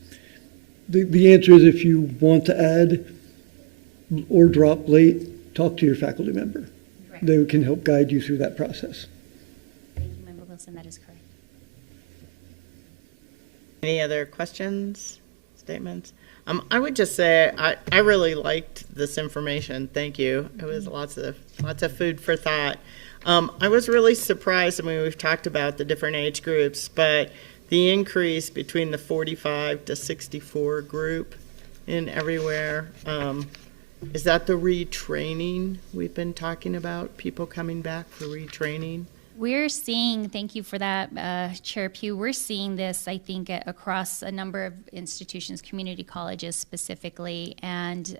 the answer is if you want to add or drop late, talk to your faculty member. Correct. They can help guide you through that process. Thank you, Member Wilson, that is correct. Any other questions, statements? I would just say I really liked this information. Thank you. It was lots of food for thought. I was really surprised. I mean, we've talked about the different age groups, but the increase between the 45 to 64 group in everywhere, is that the retraining we've been talking about? People coming back for retraining? We're seeing, thank you for that, Chair Pugh, we're seeing this, I think, across a number of institutions, community colleges specifically, and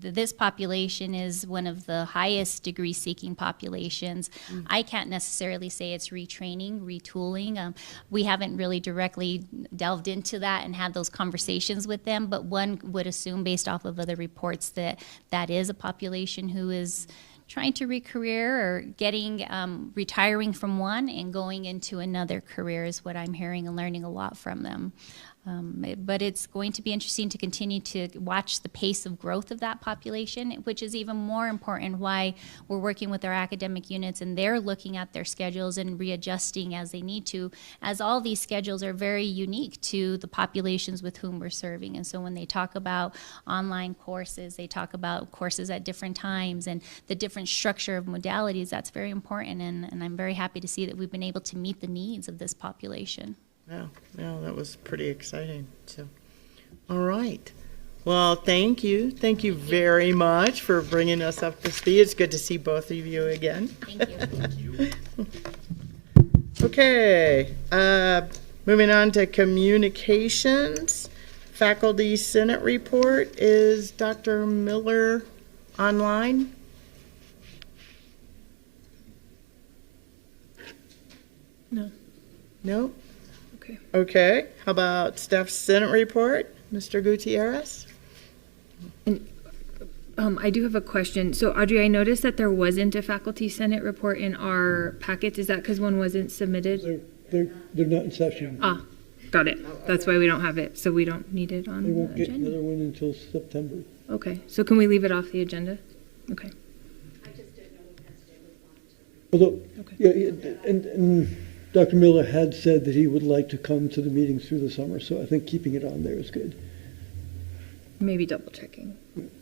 this population is one of the highest degree-seeking populations. I can't necessarily say it's retraining, retooling. We haven't really directly delved into that and had those conversations with them, but one would assume, based off of other reports, that that is a population who is trying to re-career or getting retiring from one and going into another career is what I'm hearing and learning a lot from them. But it's going to be interesting to continue to watch the pace of growth of that population, which is even more important why we're working with our academic units and they're looking at their schedules and readjusting as they need to, as all these schedules are very unique to the populations with whom we're serving. And so when they talk about online courses, they talk about courses at different times and the different structure of modalities. That's very important, and I'm very happy to see that we've been able to meet the needs of this population. Yeah, that was pretty exciting. So, all right. Well, thank you. Thank you very much for bringing us up to speed. It's good to see both of you again. Thank you. Okay, moving on to communications. Faculty Senate report. Is Dr. Miller online? No. No? Okay. Okay, how about staff Senate report, Mr. Gutierrez? And I do have a question. So Audrey, I noticed that there wasn't a faculty Senate report in our packets. Is that because one wasn't submitted? They're not in session. Ah, got it. That's why we don't have it. So we don't need it on They won't the get agenda. another one until September. Okay. So can we leave it off the agenda? Okay. Although, Okay. yeah, and Dr. Miller had said that he would like to come to the meetings through the summer, so I think keeping it on there is good. Maybe double checking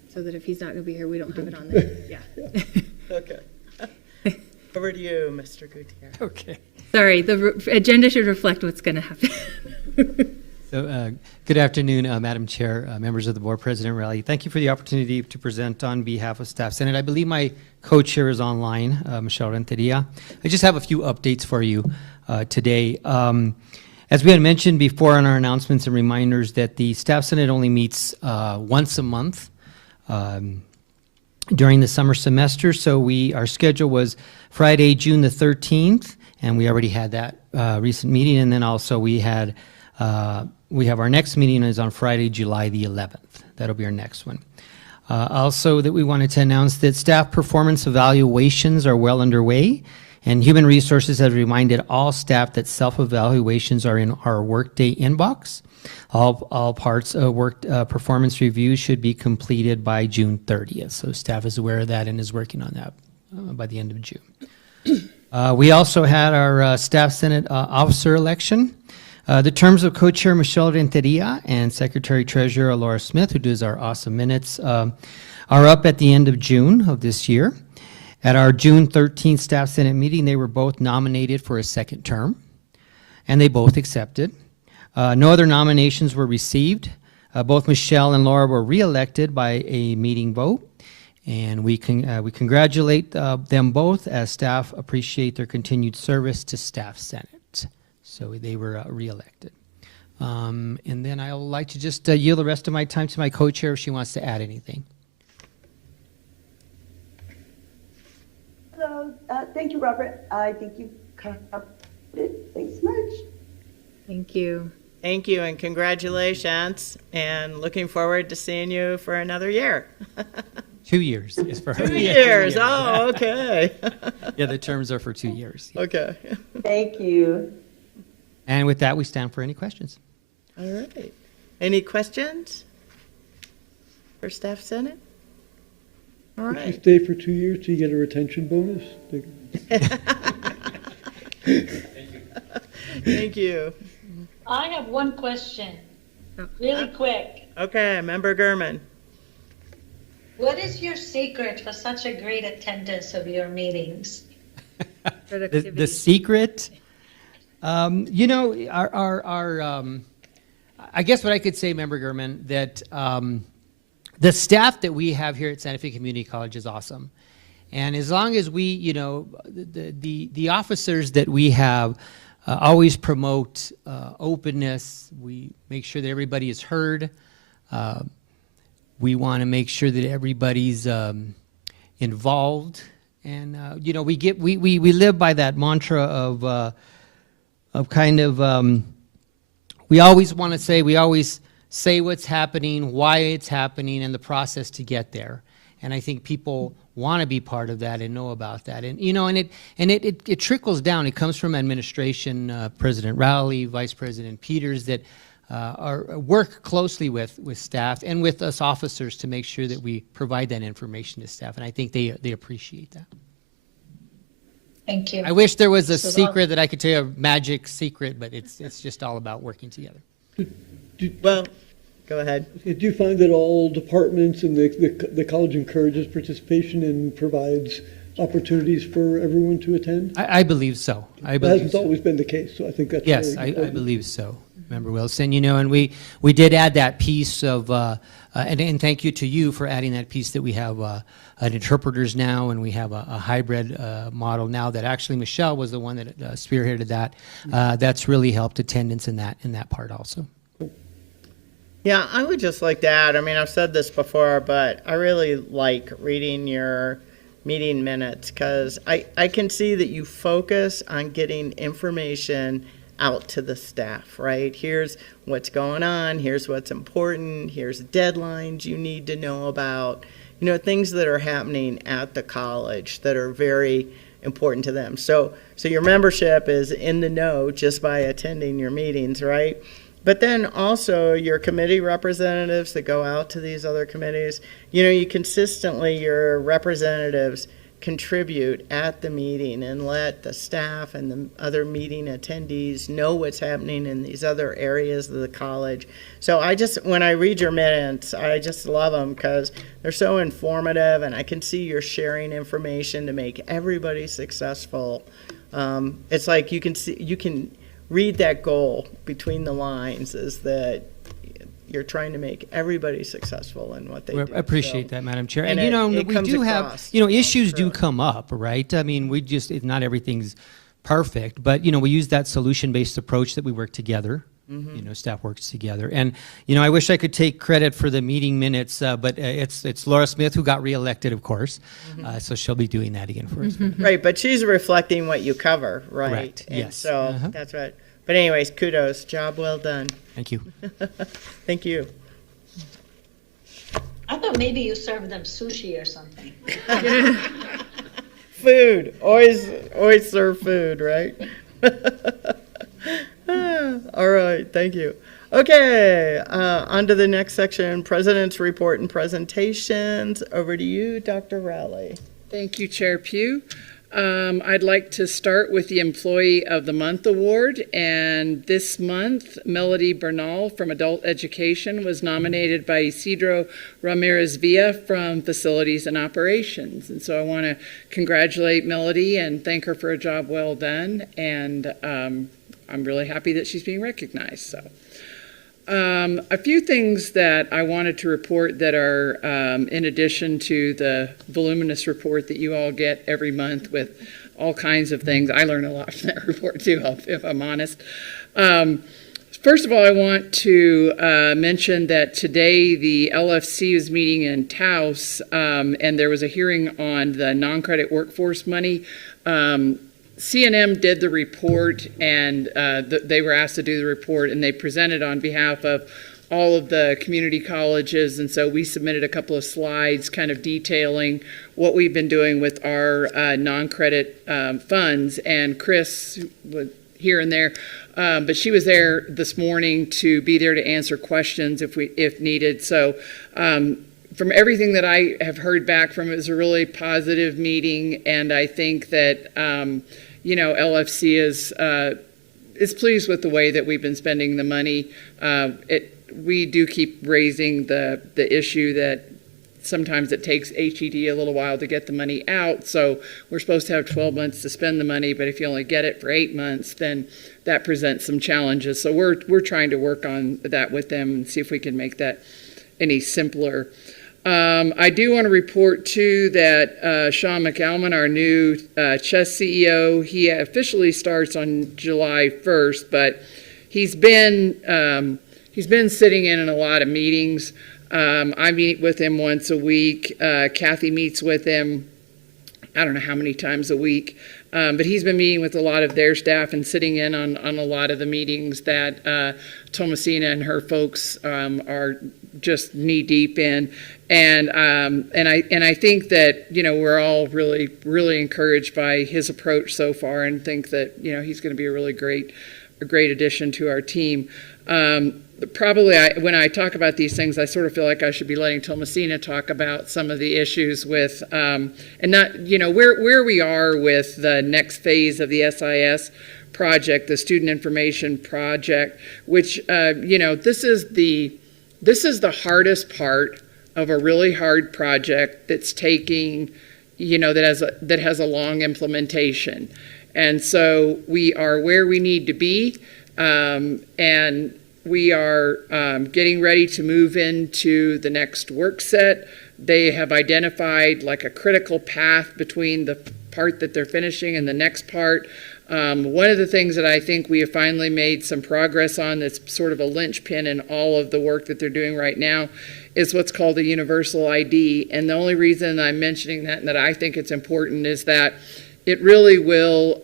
so that if he's not going to be here, we don't have it on there. Yeah. Okay. Over to you, Mr. Gutierrez. Okay. Sorry, the agenda should reflect what's going to happen. So, good afternoon, Madam Chair, members of the board, President Raleigh. Thank you for the opportunity to present on behalf of Staff Senate. I believe my co-chair is online, Michelle Renteria. I just have a few updates for you today. As we had mentioned before in our announcements and reminders that the Staff Senate only meets once a month. during the summer semester. So our schedule was Friday, June the 13th, and we already had that recent meeting. And then also we have our next meeting is on Friday, July the 11th. That'll be our next one. Also that we wanted to announce that staff performance evaluations are well underway, and Human Resources has reminded all staff that self-evaluations are in our Workday inbox. All parts of work performance review should be completed by June 30th. So staff is aware of that and is working on that by the end of June. We also had our Staff Senate officer election. The terms of co-chair Michelle Renteria and Secretary Treasurer Laura Smith, who does our awesome minutes, are up at the end of June of this year. At our June 13th Staff Senate meeting, they were both nominated for a second term, and they both accepted. No other nominations were received. Both Michelle and Laura were reelected by a meeting vote, and we congratulate them both as staff appreciate their continued service to Staff Senate. So they were reelected. And then I would like to just yield the rest of my time to my co-chair if she wants to add anything. Hello, thank you, Robert. I think you've covered it. Thanks much. Thank you. Thank you and congratulations, and looking forward to seeing you for another year. 2 years is for her. 2 years. Oh, okay. Yeah, the terms are for 2 years. Okay. Thank you. And with that, we stand for any questions. All right. Any questions for Staff Senate? All If you right. stay for 2 years, do you get a retention bonus? Thank you. I have one question, really quick. Okay, Member Gurman. What is your secret for such a great attendance of your meetings? The secret, you know, I guess what I could say, Member Gurman, that the staff that we have here at Santa Fe Community College is awesome. And as long as we, you know, the officers that we have always promote openness, we make sure that everybody is heard. We want to make sure that everybody's involved. And, you know, we live by that mantra of kind of, we always want to say, we always say what's happening, why it's happening, and the process to get there. And I think people want to be part of that and know about that. And, you know, and it trickles down. It comes from administration, President Rowley, Vice President Peters, that work closely with staff and with us officers to make sure that we provide that information to staff. And I think they appreciate that. Thank you. I wish there was a secret that I could tell you, a magic secret, but it's just all about working together. Well, go ahead. Do you find that all departments and the college encourages participation and provides opportunities for everyone to attend? I believe so. That hasn't always been the case, so I think that's yes, very I important. believe so, Member Wilson. You know, and we did add that piece of, and thank you to you for adding that piece that we have an interpreters now, and we have a hybrid model now that actually Michelle was the one that spearheaded that. That's really helped attendance in that part also. Yeah, I would just like to add, I mean, I've said this before, but I really like reading your meeting minutes because I can see that you focus on getting information out to the staff, right? Here's what's going on, here's what's important, here's deadlines you need to know about, you know, things that are happening at the college that are very important to them. So your membership is in the know just by attending your meetings, right? But then also your committee representatives that go out to these other committees, you know, you consistently, your representatives contribute at the meeting and let the staff and the other meeting attendees know what's happening in these other areas of the college. So when I read your minutes, I just love them because they're so informative and I can see you're sharing information to make everybody successful. It's like you can read that goal between the lines is that you're trying to make everybody successful in what they do. I appreciate that, Madam Chair. And you know, it we comes do across. have, you know, issues do come up, right? I mean, not everything's perfect, but, you know, we use that solution-based approach that we work together staff works together. And, I wish I could take credit for the meeting minutes, but it's Laura Smith who got reelected, of course. So she'll be doing that again for us. Right, but she's reflecting what you cover, right? Correct, And yes. so that's right. But anyways, kudos, job well done. Thank you. Thank you. I thought maybe you served them sushi or something. Food, always serve food, right? All right, thank you. Okay, on to the next section, President's Report and Presentations. Over to you, Dr. Rowley. Thank you, Chair Pugh. I'd like to start with the Employee of the Month Award, and this month, Melody Bernal from Adult Education was nominated by Isidro Ramirez Villa from Facilities and Operations. And so I want to congratulate Melody and thank her for a job well done, and I'm really happy that she's being recognized. So. A few things that I wanted to report that are in addition to the voluminous report that you all get every month with all kinds of things. I learn a lot from that report too, if I'm honest. First of all, I want to mention that today the LFC was meeting in Taos, and there was a hearing on the non-credit workforce money. CNM did the report, and they were asked to do the report, and they presented on behalf of all of the community colleges, and so we submitted a couple of slides kind of detailing what we've been doing with our non-credit funds, and Chris was here and there, but she was there this morning to be there to answer questions if needed. So from everything that I have heard back from it, was a really positive meeting, and I think that LFC is pleased with the way that we've been spending the money. We do keep raising the issue that sometimes it takes HED a little while to get the money out. So we're supposed to have 12 months to spend the money, but if you only get it for 8 months, then that presents some challenges. So we're trying to work on that with them and see if we can make that any simpler. I do want to report, too, that Sean McAlmon, our new chess CEO, he officially starts on July 1st, but he's been sitting in a lot of meetings. I meet with him once a week. Kathy meets with him, I don't know how many times a week. But he's been meeting with a lot of their staff and sitting in on a lot of the meetings that Thomasina and her folks are just knee deep in. And I think that, we're all really, really encouraged by his approach so far, and think that, he's going to be a really great addition to our team. Probably when I talk about these things, I sort of feel like I should be letting Thomasina talk about some of the issues with, and not, where we are with the next phase of the SIS project, the Student Information Project, which, this is the hardest part of a really hard project that's taking, that has a long implementation. And so we are where we need to be, and we are getting ready to move into the next work set. They have identified like a critical path between the part that they're finishing and the next part. One of the things that I think we have finally made some progress on that's sort of a linchpin in all of the work that they're doing right now is what's called a universal ID. And the only reason I'm mentioning that and that I think it's important is that it really will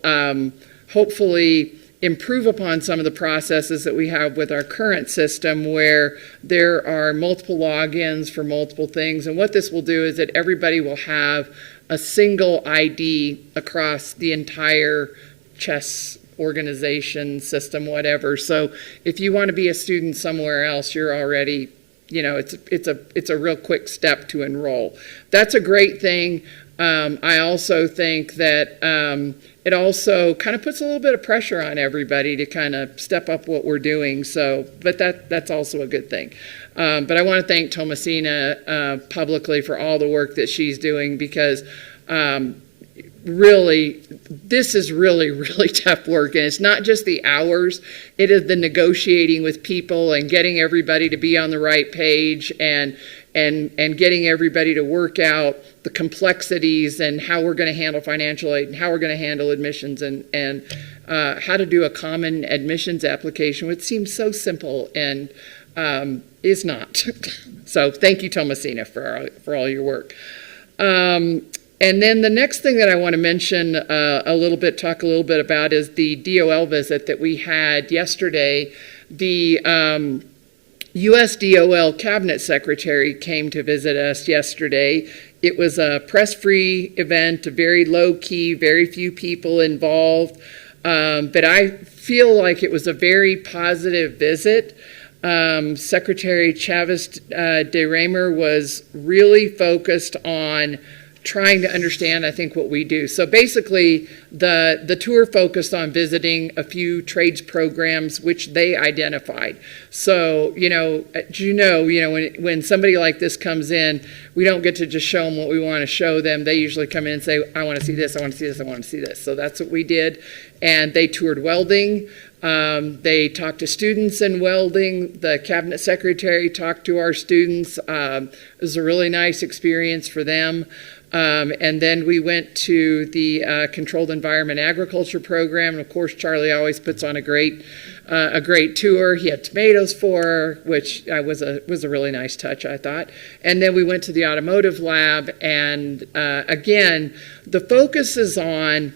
hopefully improve upon some of the processes that we have with our current system where there are multiple logins for multiple things. And what this will do is that everybody will have a single ID across the entire chess organization system, whatever. So if you want to be a student somewhere else, you're already, it's a real quick step to enroll. That's a great thing. I also think that it also kind of puts a little bit of pressure on everybody to kind of step up what we're doing. So, but that's also a good thing. But I want to thank Thomasina publicly for all the work that she's doing, because really, this is really, really tough work. And it's not just the hours, it is the negotiating with people and getting everybody to be on the right page and and getting everybody to work out the complexities and how we're going to handle financial aid and how we're going to handle admissions and how to do a common admissions application, which seems so simple and is not. So thank you, Thomasina, for all your work. And then the next thing that I want to mention talk a little bit about is the DOL visit that we had yesterday. The U.S. DOL Cabinet Secretary came to visit us yesterday. It was a press-free event, very low-key, very few people involved, but I feel like it was a very positive visit. Secretary Chavez de Raymer was really focused on trying to understand, I think, what we do. So basically, the tour focused on visiting a few trades programs which they identified. So, when somebody like this comes in, we don't get to just show them what we want to show them. They usually come in and say, I want to see this, I want to see this, I want to see this. So that's what we did. And they toured welding. They talked to students in welding. The cabinet secretary talked to our students. It was a really nice experience for them. And then we went to the Controlled Environment Agriculture Program. And of course, Charlie always puts on a great tour. He had tomatoes for her, which was a really nice touch, I thought. And then we went to the automotive lab. And again, the focus is on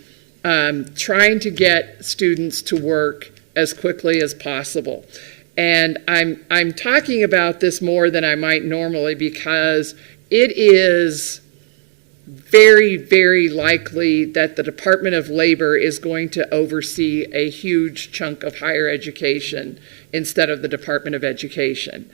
trying to get students to work as quickly as possible. And I'm talking about this more than I might normally because it is very, very likely that the Department of Labor is going to oversee a huge chunk of higher education instead of the Department of Education.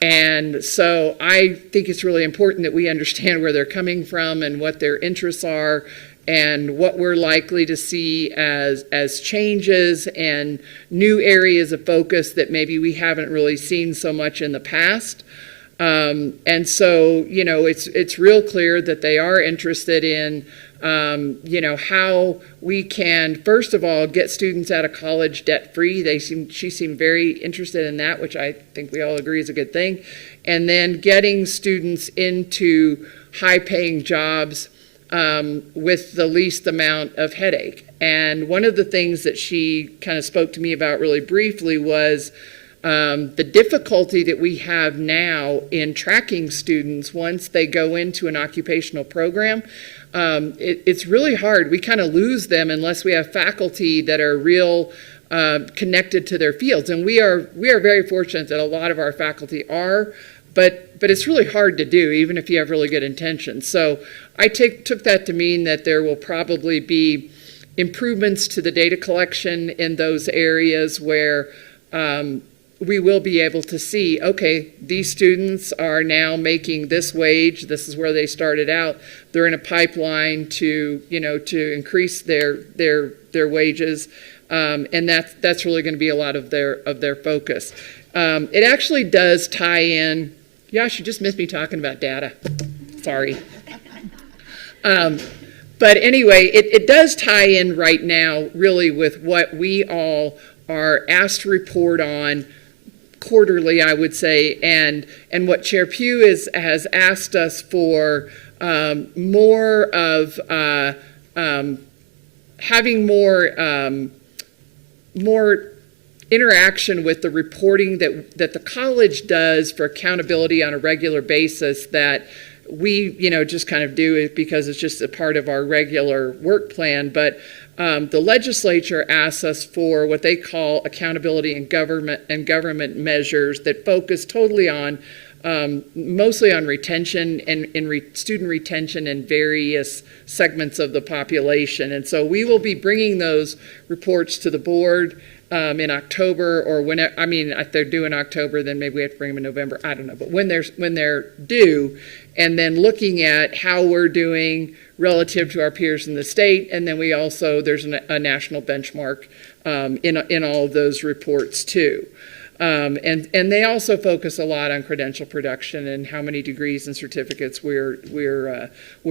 And so I think it's really important that we understand where they're coming from and what their interests are and what we're likely to see as changes and new areas of focus that maybe we haven't really seen so much in the past. And so, it's real clear that they are interested in, how we can, first of all, get students out of college debt-free. She seemed very interested in that, which I think we all agree is a good thing. And then getting students into high-paying jobs with the least amount of headache. And one of the things that she kind of spoke to me about really briefly was the difficulty that we have now in tracking students once they go into an occupational program. It's really hard. We kind of lose them unless we have faculty that are real connected to their fields. And we are very fortunate that a lot of our faculty are, but it's really hard to do, even if you have really good intentions. So I took that to mean that there will probably be improvements to the data collection in those areas where we will be able to see, okay, these students are now making this wage. This is where they started out. They're in a pipeline to increase their wages, and that's really going to be a lot of their focus. It actually does tie in. Yash, you just missed me talking about data. Sorry. But anyway, it does tie in right now, really, with what we all are asked to report on quarterly, I would say, and what Chair Pugh has asked us for more of having more interaction with the reporting that the college does for accountability on a regular basis that we just kind of do it because it's just a part of our regular work plan. But the legislature asks us for what they call accountability and government measures that focus totally on mostly on retention and student retention in various segments of the population. And so we will be bringing those reports to the board in October, or whenever. I mean, if they're due in October, then maybe we have to bring them in November. I don't know, but when they're due, and then looking at how we're doing relative to our peers in the state, and then we also there's a national benchmark in all of those reports too. And they also focus a lot on credential production and how many degrees and certificates we're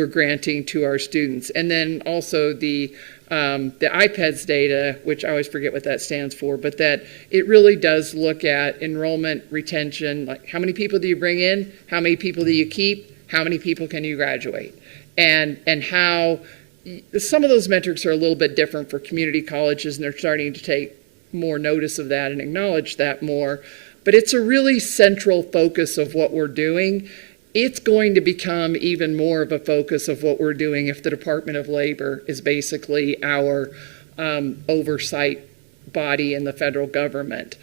granting to our students. And then also the the IPEDS data, which I always forget what that stands for, but that it really does look at enrollment, retention, like how many people do you bring in, how many people do you keep, how many people can you graduate, and how some of those metrics are a little bit different for community colleges, and they're starting to take more notice of that and acknowledge that more. But it's a really central focus of what we're doing. It's going to become even more of a focus of what we're doing if the Department of Labor is basically our oversight body in the federal government.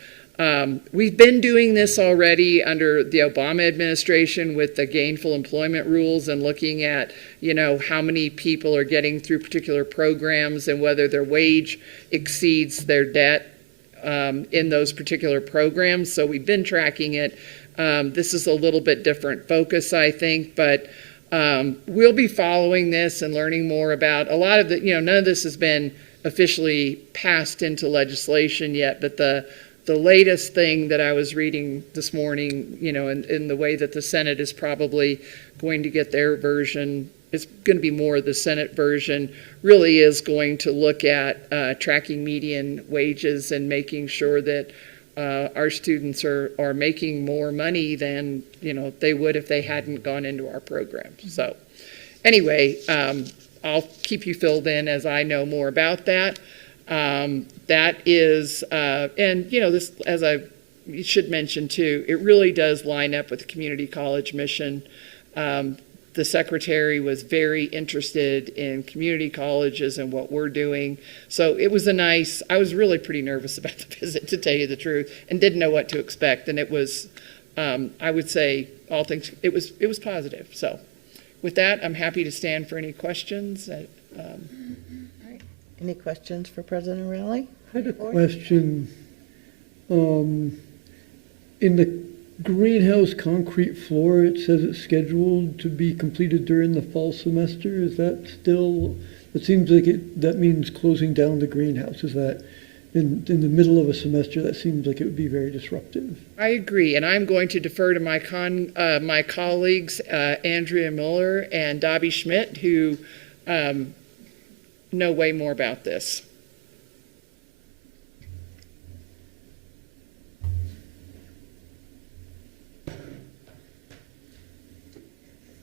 We've been doing this already under the Obama administration with the gainful employment rules and looking at, how many people are getting through particular programs and whether their wage exceeds their debt in those particular programs. So we've been tracking it. This is a little bit different focus, I think, but we'll be following this and learning more about a lot of the, none of this has been officially passed into legislation yet, but the latest thing that I was reading this morning, in the way that the Senate is probably going to get their version, it's going to be more the Senate version, really is going to look at tracking median wages and making sure that our students are making more money than they would if they hadn't gone into our program. So anyway, I'll keep you filled in as I know more about that. That is, and this, as I should mention too, it really does line up with the community college mission. The secretary was very interested in community colleges and what we're doing. So it was I was really pretty nervous about the visit, to tell you the truth, and didn't know what to expect. And it was, I would say, all things, it was positive. So with that, I'm happy to stand for any questions. Any questions for President Rowley? I had a question. In the greenhouse concrete floor, it says it's scheduled to be completed during the fall semester. Is that still, it seems like that means closing down the greenhouse. Is that in the middle of a semester? That seems like it would be very disruptive. I agree, and I'm going to defer to my colleagues, Andrea Miller and Dobby Schmidt, who know way more about this.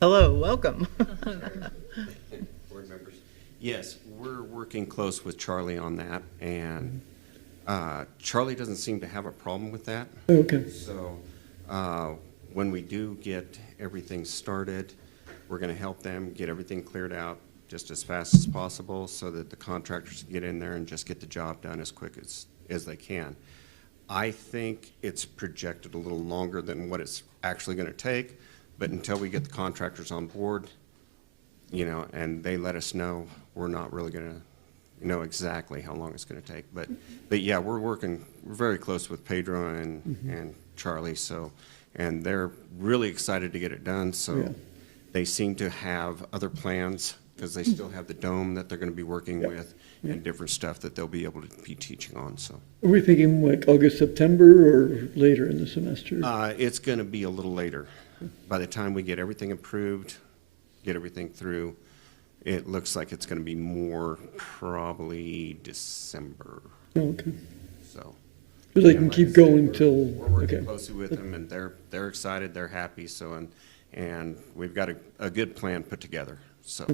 Hello, welcome. Board members. Yes, we're working close with Charlie on that, and Charlie doesn't seem to have a problem with that. Okay. So when we do get everything started, we're going to help them get everything cleared out just as fast as possible so that the contractors can get in there and just get the job done as quick as they can. I think it's projected a little longer than what it's actually going to take, but until we get the contractors on board, and they let us know, we're not really going to know exactly how long it's going to take. But yeah, we're very close with Pedro and Charlie, and they're really excited to get it done. So yeah. They seem to have other plans because they still have the dome that they're going to be working with and different stuff that they'll be able to be teaching on. So are we thinking like August, September, or later in the semester? It's going to be a little later. By the time we get everything approved, get everything through, it looks like it's going to be more probably December. Okay. So they can keep going till. We're working closely with them, and they're excited, they're happy. So and we've got a good plan put together. So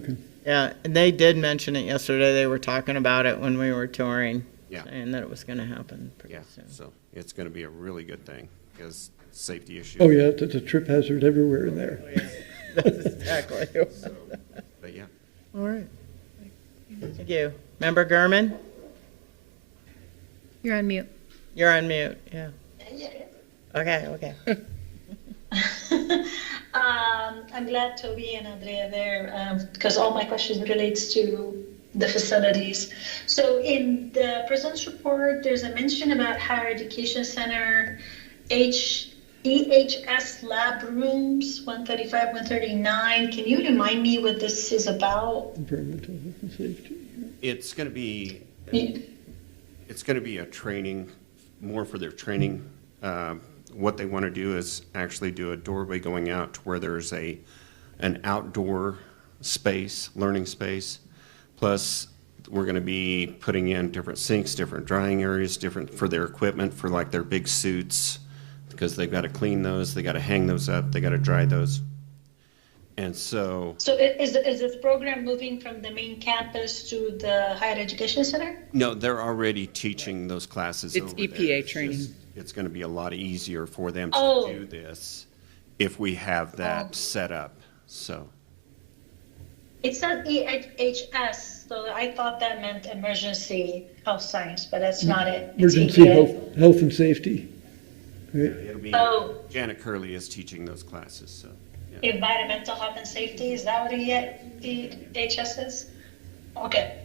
yeah, and they did mention it yesterday. They were talking about it when we were touring, yeah, saying that it was going to happen pretty soon. So it's going to be a really good thing because safety issues. Oh yeah, it's a trip hazard everywhere in there. That's exactly. So, but yeah. All right. Thank you. Member Gurman? You're on mute. You're on mute, yeah. Okay. I'm glad Toby and Andrea are there because all my questions relates to the facilities. So in the president's report, there's a mention about Higher Education Center, EHS lab rooms, 135, 139. Can you remind me what this is about? Environmental health and safety. It's going to be a training, more for their training. What they want to do is actually do a doorway going out to where there's an outdoor space, learning space, plus we're gonna be putting in different sinks, different drying areas, different for their equipment, for like their big suits, because they've got to clean those, they got to hang those up, they got to dry those. And so, So is this program moving from the main campus to the higher education center? no, they're already teaching those classes It's over there. EPA training. It's gonna be a lot easier for them Oh. to do this if we have that set up, so. It says EHS, so I thought that meant emergency health science, but that's not it. It's Emergency EPA. health and safety. Right? It'll be, Oh. Janet Curley is teaching those classes, so. Yeah. Environmental health and safety, is that what EHS is? Okay.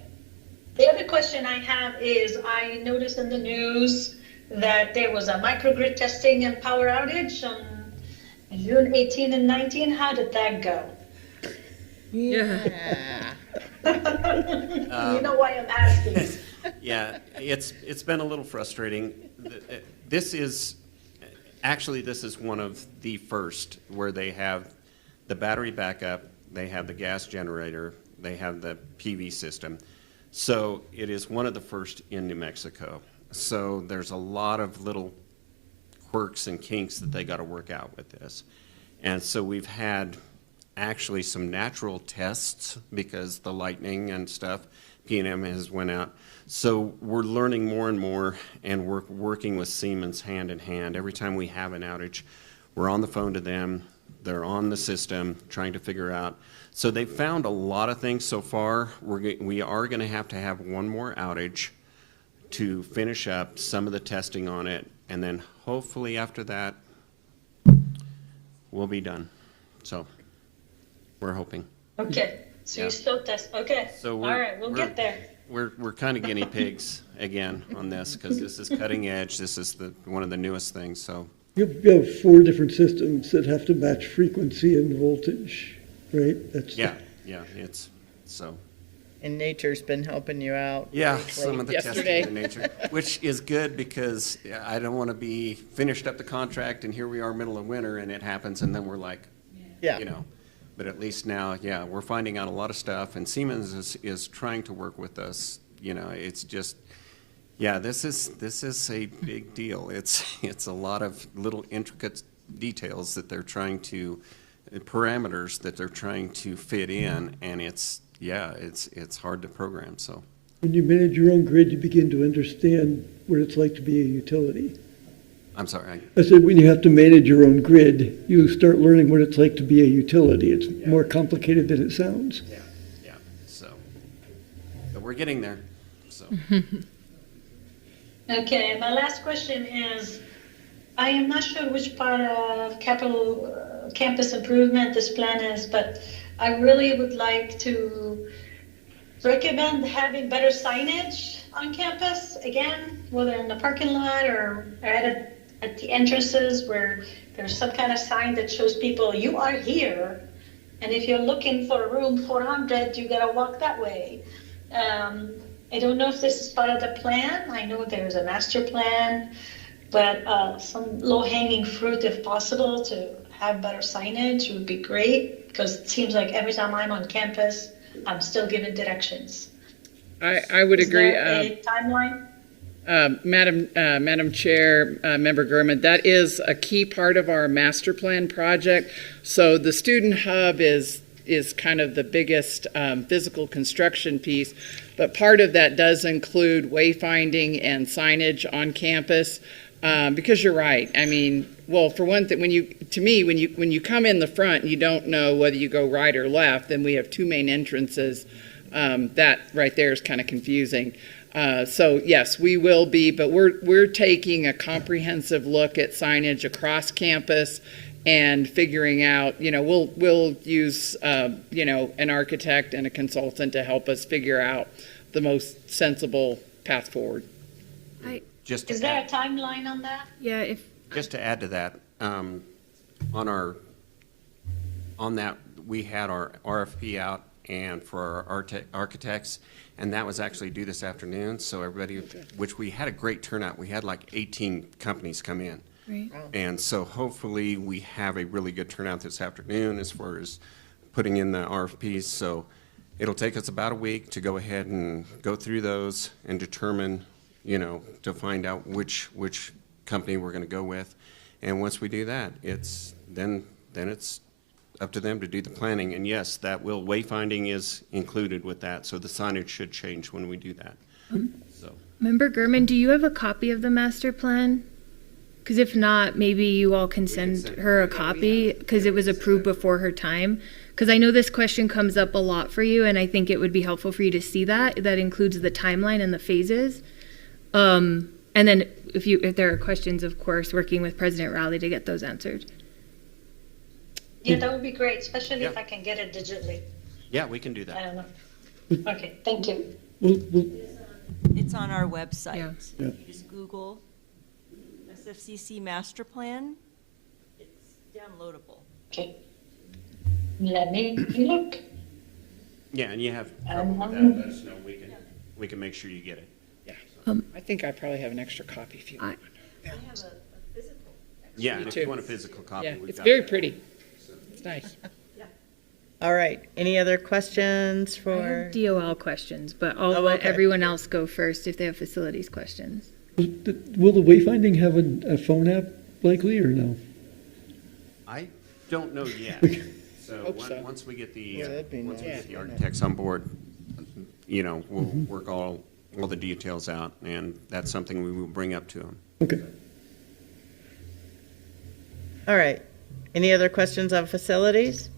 The other question I have is, I noticed in the news that there was a microgrid testing and power outage on June 18 and 19. How did that go? Yeah. You know why I'm asking. Yeah, it's been a little frustrating. This is one of the first where they have the battery backup, they have the gas generator, they have the PV system. So it is one of the first in New Mexico. So there's a lot of little quirks and kinks that they got to work out with this. And so we've had actually some natural tests because the lightning and stuff, P&M has went out. So we're learning more and more, and we're working with Siemens hand in hand. Every time we have an outage, we're on the phone to them. They're on the system trying to figure out. So they've found a lot of things so far. We are going to have one more outage to finish up some of the testing on it, and then hopefully after that, we'll be done. So we're hoping. Okay, so Yeah. you still test, okay. So All right, we'll get there. We're kind of guinea pigs again on this, because this is cutting edge. This is one of the newest things, so. You have 4 different systems that have to match frequency and voltage, right? That's Yeah, it's, so. And nature's been helping you out. Yeah, lately. some of the Yesterday. testing in nature, which is good because I don't want to be finished up the contract and here we are middle of winter and it happens and then we're like, Yeah. you know. But at least now, yeah, we're finding out a lot of stuff, and Siemens is trying to work with us. You know, it's just, yeah, this is a big deal. It's a lot of little intricate details that they're trying to, parameters that they're trying to fit in, and it's hard to program. So when you manage your own grid, you begin to understand what it's like to be a utility. I'm sorry. I said, when you have to manage your own grid, you start learning what it's like to be a utility. It's more complicated than it sounds. Yeah. So, but we're getting there. So. Okay, my last question is, I am not sure which part of capital campus improvement this plan is, but I really would like to recommend having better signage on campus, again, whether in the parking lot or at the entrances where there's some kind of sign that shows people you are here, and if you're looking for room 400, you gotta walk that way. I don't know if this is part of the plan. I know there's a master plan, but some low-hanging fruit, if possible, to have better signage would be great, because it seems like every time I'm on campus, I'm still given directions. I would agree. Is there a timeline? Madam Chair, Member Gurman, that is a key part of our master plan project. So the student hub is kind of the biggest physical construction piece, but part of that does include wayfinding and signage on campus. Because you're right. I mean, well, for one thing, when you come in the front, you don't know whether you go right or left. Then we have 2 main entrances. That right there is kind of confusing. So yes, we will be, but we're taking a comprehensive look at signage across campus and figuring out, we'll use, an architect and a consultant to help us figure out the most sensible path forward. Is there a timeline on that? Yeah, Just to add to that, on that, we had our RFP out and for our architects, and that was actually due this afternoon. So everybody, which we had a great turnout. We had like 18 companies come in. Right. And so hopefully we have a really good turnout this afternoon as far as putting in the RFPs. So It'll take us about a week to go ahead and go through those and determine, to find out which company we're going to go with. And once we do that, then it's up to them to do the planning. And yes, wayfinding is included with that, so the signage should change when we do that. So. Member Gurman, do you have a copy of the master plan? Because if not, maybe you all can send her a copy, because it was approved before her time. Because I know this question comes up a lot for you, and I think it would be helpful for you to see that. That includes the timeline and the phases. And then if there are questions, of course, working with President Rowley to get those answered. Yeah, that would be great, especially if I can get it digitally. Yeah, we can do that. I don't know. Okay, thank you. It's on our website. Yeah. You just Google SFCC master plan. It's downloadable. Okay. Let me look. Yeah, and you have trouble with that, let us know. We can make sure you get it. Yeah. I think I probably have an extra copy if you want. We have a physical. Yeah, and Me if too. you want a physical copy, Yeah, we've it's got very that. pretty. It's nice. All right, any other questions I for? have DOL questions, but I'll Oh, let okay. everyone else go first if they have facilities questions. Will the wayfinding have a phone app likely or no? I don't know yet. So Hope so. once we get the, Yeah, that'd be once we nice. get the architects on board, we'll work all the details out, and that's something we will bring up to them. Okay. All right, any other questions on facilities?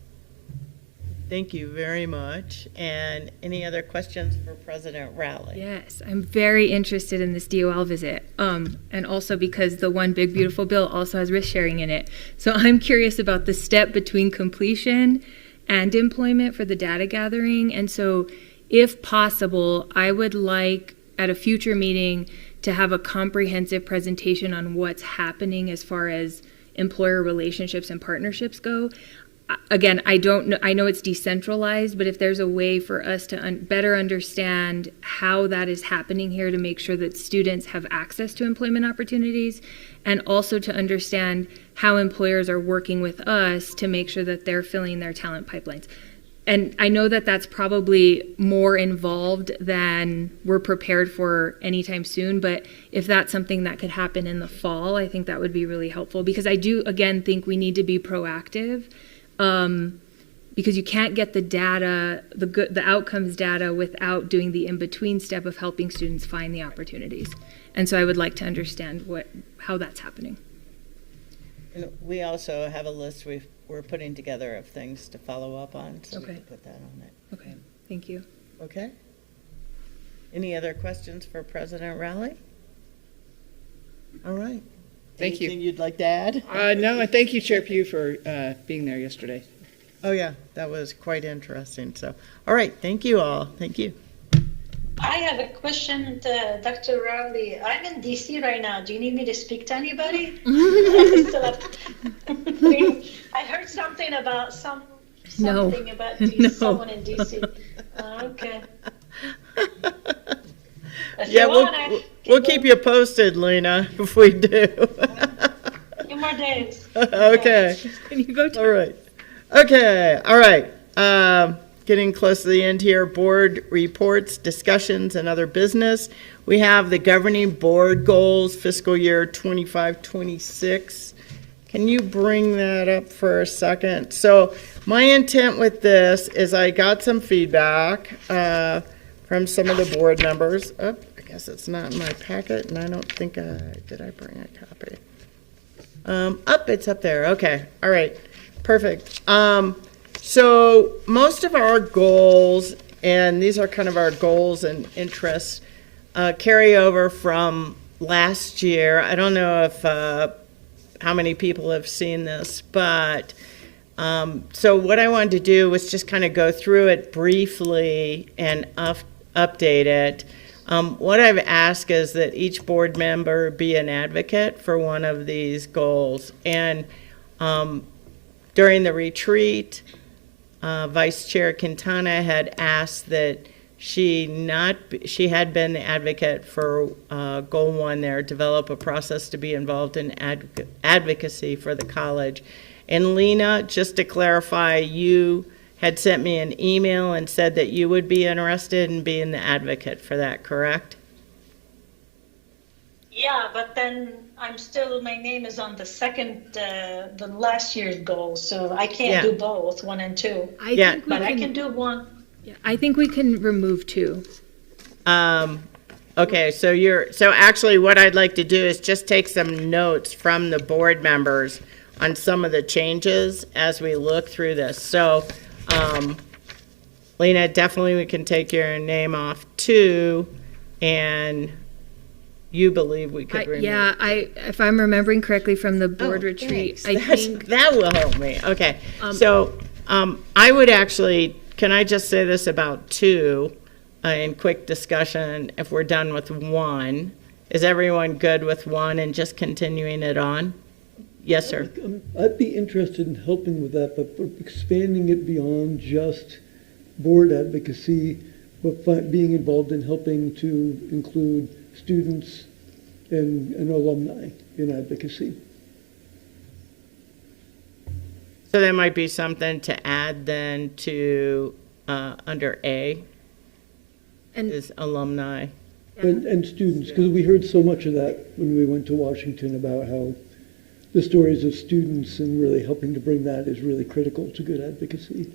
Thank you very much. And any other questions for President Rowley? Yes, I'm very interested in this DOL visit. And also because the One Big Beautiful Bill also has risk sharing in it. So I'm curious about the step between completion and employment for the data gathering. And so if possible, I would like at a future meeting to have a comprehensive presentation on what's happening as far as employer relationships and partnerships go. Again, I don't know, I know it's decentralized, but if there's a way for us to better understand how that is happening here to make sure that students have access to employment opportunities, and also to understand how employers are working with us to make sure that they're filling their talent pipelines. And I know that that's probably more involved than we're prepared for anytime soon, but if that's something that could happen in the fall, I think that would be really helpful, because I do, again, think we need to be proactive. Because you can't get the data, the outcomes data, without doing the in-between step of helping students find the opportunities. And so I would like to understand how that's happening. And we also have a list we're putting together of things to follow up on, so we Okay. can put that on it. Okay, thank you. Okay? Any other questions for President Rowley? All right. Thank you. Anything you'd like to add? No, and thank you, Chair Pugh, for being there yesterday. Oh, yeah, that was quite interesting. So, all right, thank you all. Thank you. I have a question to Dr. Rowley. I'm in DC right now. Do you need me to speak to anybody? I still have- I heard something about No. something about DC, No. someone in DC. Okay. If Yeah, you want, I can we'll go keep you posted, Lena, if we do. a few more days. Okay. Can you go All right. Okay, all right. Getting close to the end here, board reports, discussions, and other business. We have the governing board goals fiscal year 25-26. Can you bring that up for a second? So my intent with this is I got some feedback from some of the board members. Oh, I guess it's not in my packet, and I don't think did I bring a copy? It's up there. Okay, all right. Perfect. So most of our goals, and these are kind of our goals and interests, carry over from last year. I don't know if how many people have seen this, but so what I wanted to do was just kind of go through it briefly and update it. What I've asked is that each board member be an advocate for one of these goals. And during the retreat, Vice Chair Quintana had asked that she had been the advocate for Goal 1 there, develop a process to be involved in advocacy for the college. And Lena, just to clarify, you had sent me an email and said that you would be interested in being the advocate for that, correct? Yeah, but then my name is on the second, the last year's goal, so I can't Yeah. do both, 1 and 2. Yeah. think we But I can do one. I think we can remove 2. Okay, so actually what I'd like to do is just take some notes from the board members on some of the changes as we look through this. So, Lena, definitely we can take your name off too, and you believe we could remove. Yeah, if I'm remembering correctly from the board retreat, Thanks. That will help me. Okay, so I would actually, can I just say this about 2 in quick discussion if we're done with 1? Is everyone good with 1 and just continuing it on? Yes, sir. I'd be interested in helping with that, but expanding it beyond just board advocacy, but being involved in helping to include students and alumni in advocacy. So that might be something to add then to under A, is alumni. And students, because we heard so much of that when we went to Washington about how the stories of students and really helping to bring that is really critical to good advocacy.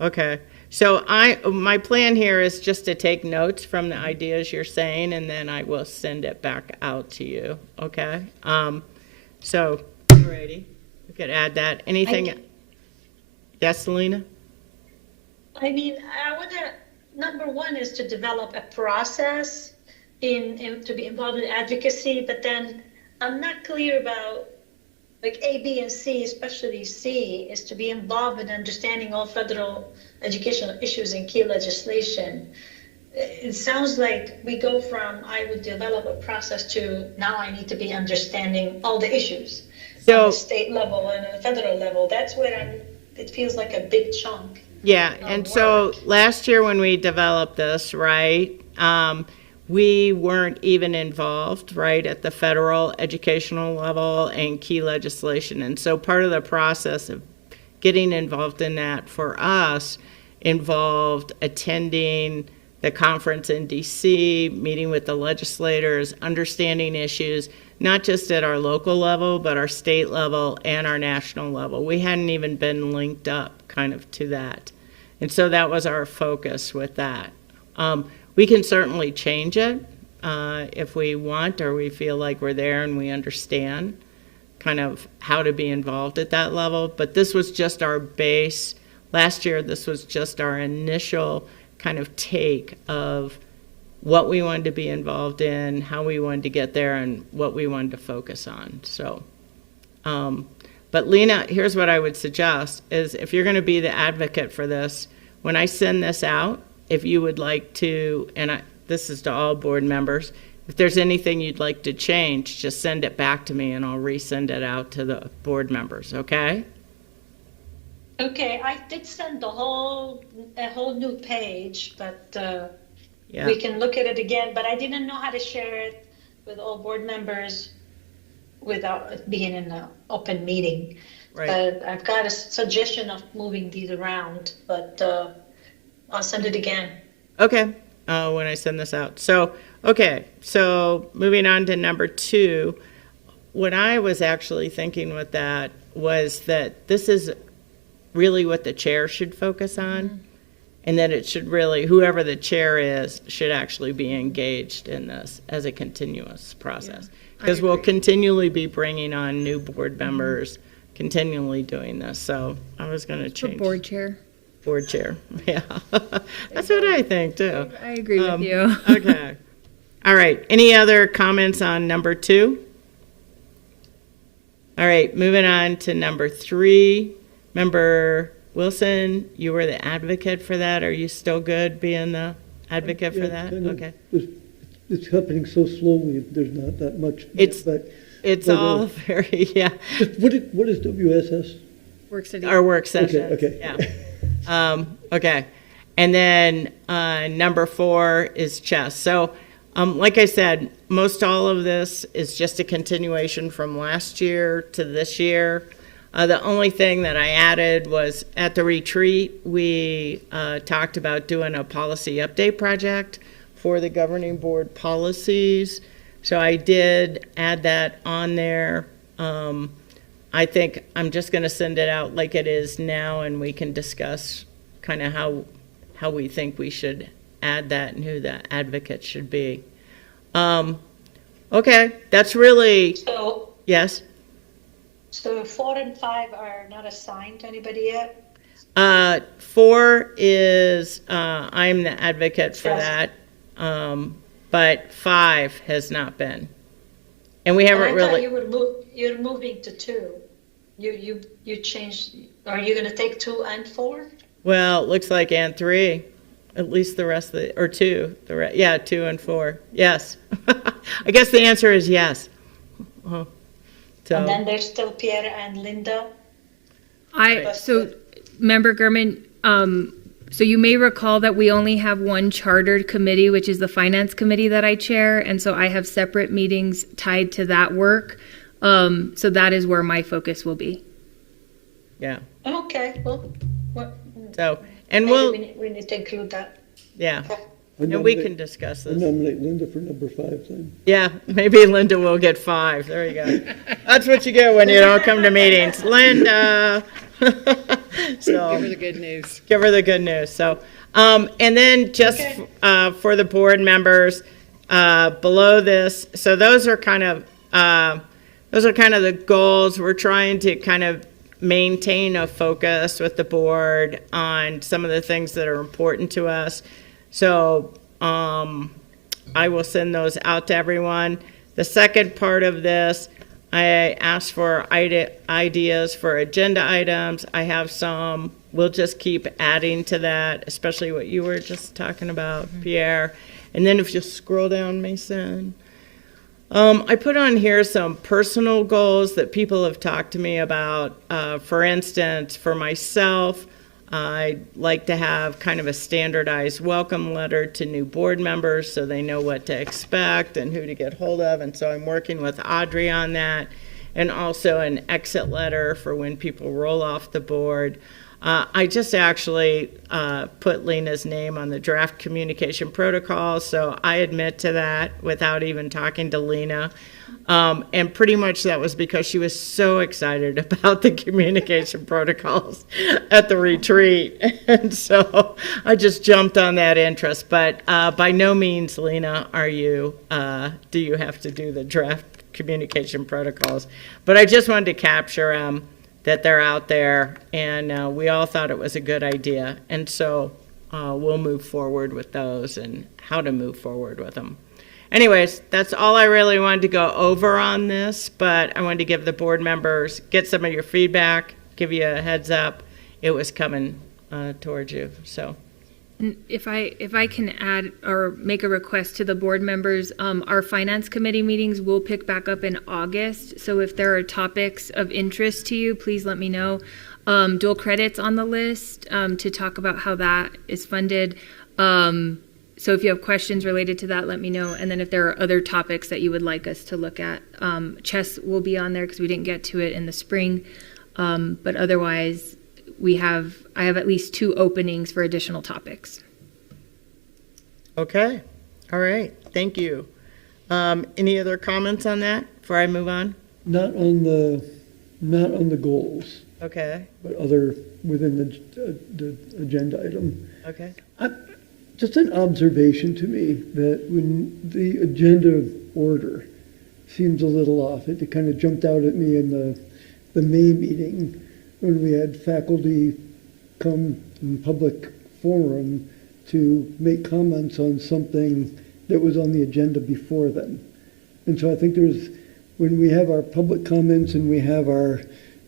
Okay, so my plan here is just to take notes from the ideas you're saying, and then I will send it back out to you, okay? So, you ready? We could add that. Anything? Yes, Selena? I mean, I want to, number 1 is to develop a process to be involved in advocacy, but then I'm not clear about like A, B, and C, especially C, is to be involved in understanding all federal educational issues and key legislation. It sounds like we go from I would develop a process to now I need to be understanding all the issues on the state level and the federal level. That's where it feels like a big chunk. Yeah, and so last year when we developed this, right, we weren't even involved, right, at the federal educational level and key legislation. And so part of the process of getting involved in that for us involved attending the conference in DC, meeting with the legislators, understanding issues, not just at our local level, but our state level and our national level. We hadn't even been linked up kind of to that. And so that was our focus with that. We can certainly change it if we want, or we feel like we're there and we understand kind of how to be involved at that level. But this was just our base. Last year, this was just our initial kind of take of what we wanted to be involved in, how we wanted to get there, and what we wanted to focus on. So, but Lena, here's what I would suggest is if you're going to be the advocate for this, when I send this out, if you would like to, this is to all board members, if there's anything you'd like to change, just send it back to me and I'll resend it out to the board members, okay? Okay, I did send a whole new page, but Yeah. we can look at it again, but I didn't know how to share it with all board members without it being in an open meeting. Right. But I've got a suggestion of moving these around, but I'll send it again. Okay, when I send this out. So, okay, so moving on to number 2, what I was actually thinking with that was that this is really what the chair should focus on, and that it should really, whoever the chair is, should actually be engaged in this as a continuous process. Because we'll continually be bringing on new board members, continually doing this. So I was going to change. Board chair. Board chair, yeah. That's what I think, too. I agree with you. Okay. All right. Any other comments on number 2? All right. Moving on to number 3. Member Wilson, you were the advocate for that. Are you still good being the advocate for that? Kind of. Okay. It's happening so slowly, there's not that much. It's all very, yeah. What is WSS? Work study. Our work session. Okay. Yeah. Okay. And then number 4 is chess. So like I said, most all of this is just a continuation from last year to this year. The only thing that I added was at the retreat, we talked about doing a policy update project for the governing board policies. So I did add that on there. I think I'm just going to send it out like it is now, and we can discuss kind of how we think we should add that and who the advocate should be. Okay, that's really, So, yes? so 4 and 5 are not assigned to anybody yet? 4 is, I'm the advocate for Yes. that, but 5 has not been. And we haven't And I thought really, you're moving to 2. You changed, are you gonna take 2 and 4? well, it looks like and 3, at least the rest of the, or 2, yeah, 2 and 4, yes. I guess the answer is yes. And So, then there's still Pierre and Linda? So, Member Gurman, so you may recall that we only have one chartered committee, which is the Finance Committee that I chair, and so I have separate meetings tied to that work. So that is where my focus will be. yeah, Okay, well, so, and maybe we'll, we need to include that. yeah, Okay. and we can discuss I this. nominate Linda for number 5 then. Yeah, maybe Linda will get 5. There you go. That's what you get when you don't come to meetings. Linda. So, Give her the good news. give her the good news. So, and then just for the board members, below this, so those are kind of the goals. We're trying to kind of maintain a focus with the board on some of the things that are important to us. So I will send those out to everyone. The second part of this, I asked for ideas for agenda items. I have some. We'll just keep adding to that, especially what you were just talking about, Pierre. And then if you scroll down, Mason. I put on here some personal goals that people have talked to me about. For instance, for myself, I'd like to have kind of a standardized welcome letter to new board members so they know what to expect and who to get hold of. And so I'm working with Audrey on that. And also an exit letter for when people roll off the board. I just actually put Lena's name on the draft communication protocol, so I admit to that without even talking to Lena. And pretty much that was because she was so excited about the communication protocols at the retreat. And so I just jumped on that interest. But by no means, Lena, do you have to do the draft communication protocols? But I just wanted to capture them. That they're out there, and we all thought it was a good idea. And so we'll move forward with those and how to move forward with them. Anyways, that's all I really wanted to go over on this, but I wanted to give the board members, get some of your feedback, give you a heads up. It was coming towards you, so. If I can add or make a request to the board members, our finance committee meetings will pick back up in August. So if there are topics of interest to you, please let me know. Dual credits on the list to talk about how that is funded. So if you have questions related to that, let me know. And then if there are other topics that you would like us to look at, chess will be on there because we didn't get to it in the spring. But otherwise, I have at least 2 openings for additional topics. Okay, all right, thank you. Any other comments on that before I move on? Not on the goals, Okay, but other within the agenda item. okay. Just an observation to me that when the agenda order seems a little off, it kind of jumped out at me in the May meeting when we had faculty come in public forum to make comments on something that was on the agenda before them. And so I think when we have our public comments and we have our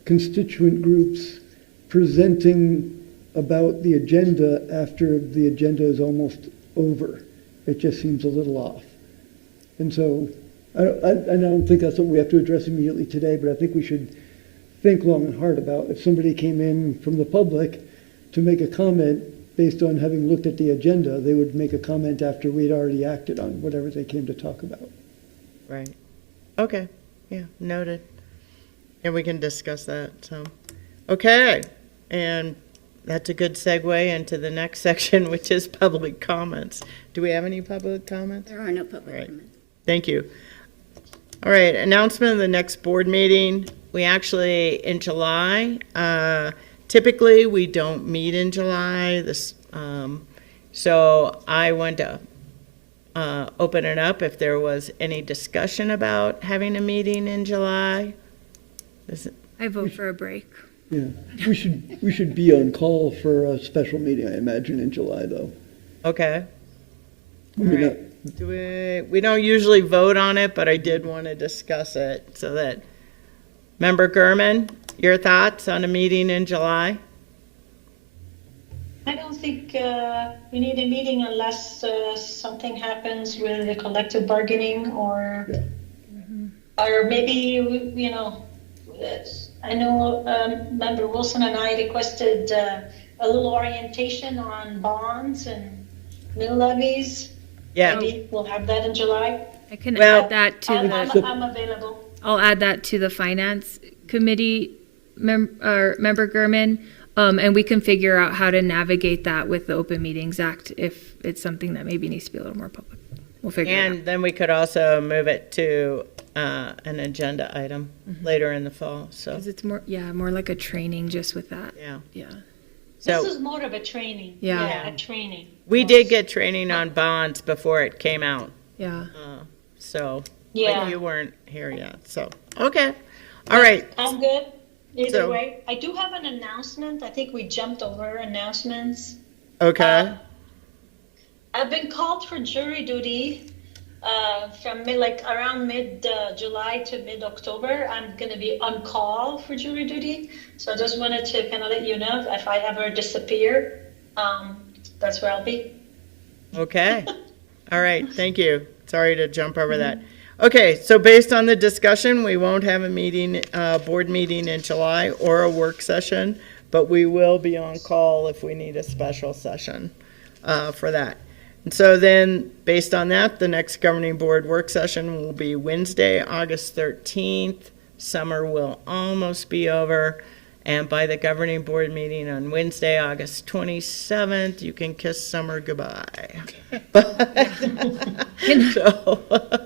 constituent groups presenting about the agenda after the agenda is almost over, it just seems a little off. And so I don't think that's what we have to address immediately today, but I think we should think long and hard about if somebody came in from the public to make a comment based on having looked at the agenda, they would make a comment after we'd already acted on whatever they came to talk about. Right. Okay. Yeah, noted. And we can discuss that, so. Okay, and that's a good segue into the next section, which is public comments. Do we have any public comments? There are no public Right. comments. Thank you. All right, announcement of the next board meeting. We actually, in July, typically we don't meet in July. So I want to open it up if there was any discussion about having a meeting in July. I vote for a break. Yeah, we should be on call for a special meeting, I imagine, in July, though. Okay. Maybe All right. We don't usually vote on it, but I did want to discuss it so that, Member Gurman, your thoughts on a meeting in July? I don't think we need a meeting unless something happens with the collective bargaining or maybe, you know, I know Member Wilson and I requested a little orientation on bonds and mill levies. Yeah. Maybe we'll have that in July. I can Well, add that to I'm available. I'll add that to the finance committee member Gurman. And we can figure out how to navigate that with the Open Meetings Act if it's something that maybe needs to be a little more public. We'll figure it out. And then we could also move it to an agenda item later in the fall, so. Because it's more like a training just with that. Yeah. Yeah. This So is more of a training. Yeah. A training. we did get training on bonds before it came out, Yeah. so. Yeah. But you weren't here yet, so, okay. All right, I'm good. Either So- way, I do have an announcement. I think we jumped over announcements. okay. I've been called for jury duty from around mid-July to mid-October. I'm going to be on call for jury duty. So I just wanted to kind of let you know if I ever disappear, that's where I'll be. Okay. All right, thank you. Sorry to jump over that. Okay, so based on the discussion, we won't have a meeting, board meeting in July or a work session, but we will be on call if we need a special session for that. And so then, based on that, the next governing board work session will be Wednesday, August 13th. Summer will almost be over. And by the governing board meeting on Wednesday, August 27th, you can kiss summer goodbye.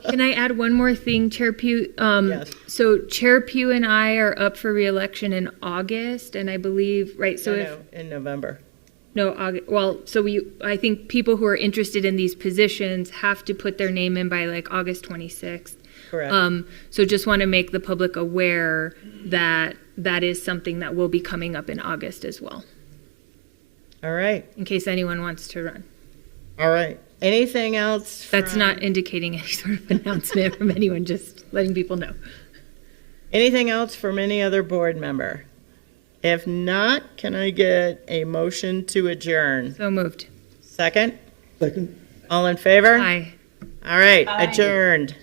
Can I add one more thing, Chair Pugh? Yes. So Chair Pugh and I are up for reelection in August, and I believe, right, so if, No, in November. no, August, well, so I think people who are interested in these positions have to put their name in by like August 26th. Correct. So just want to make the public aware that that is something that will be coming up in August as well, All right. in case anyone wants to run. All right. Anything else? That's from- not indicating any sort of announcement from anyone, just letting people know. Anything else from any other board member? If not, can I get a motion to adjourn? So moved. Second? Second. All in favor? Aye. All right, Aye. adjourned.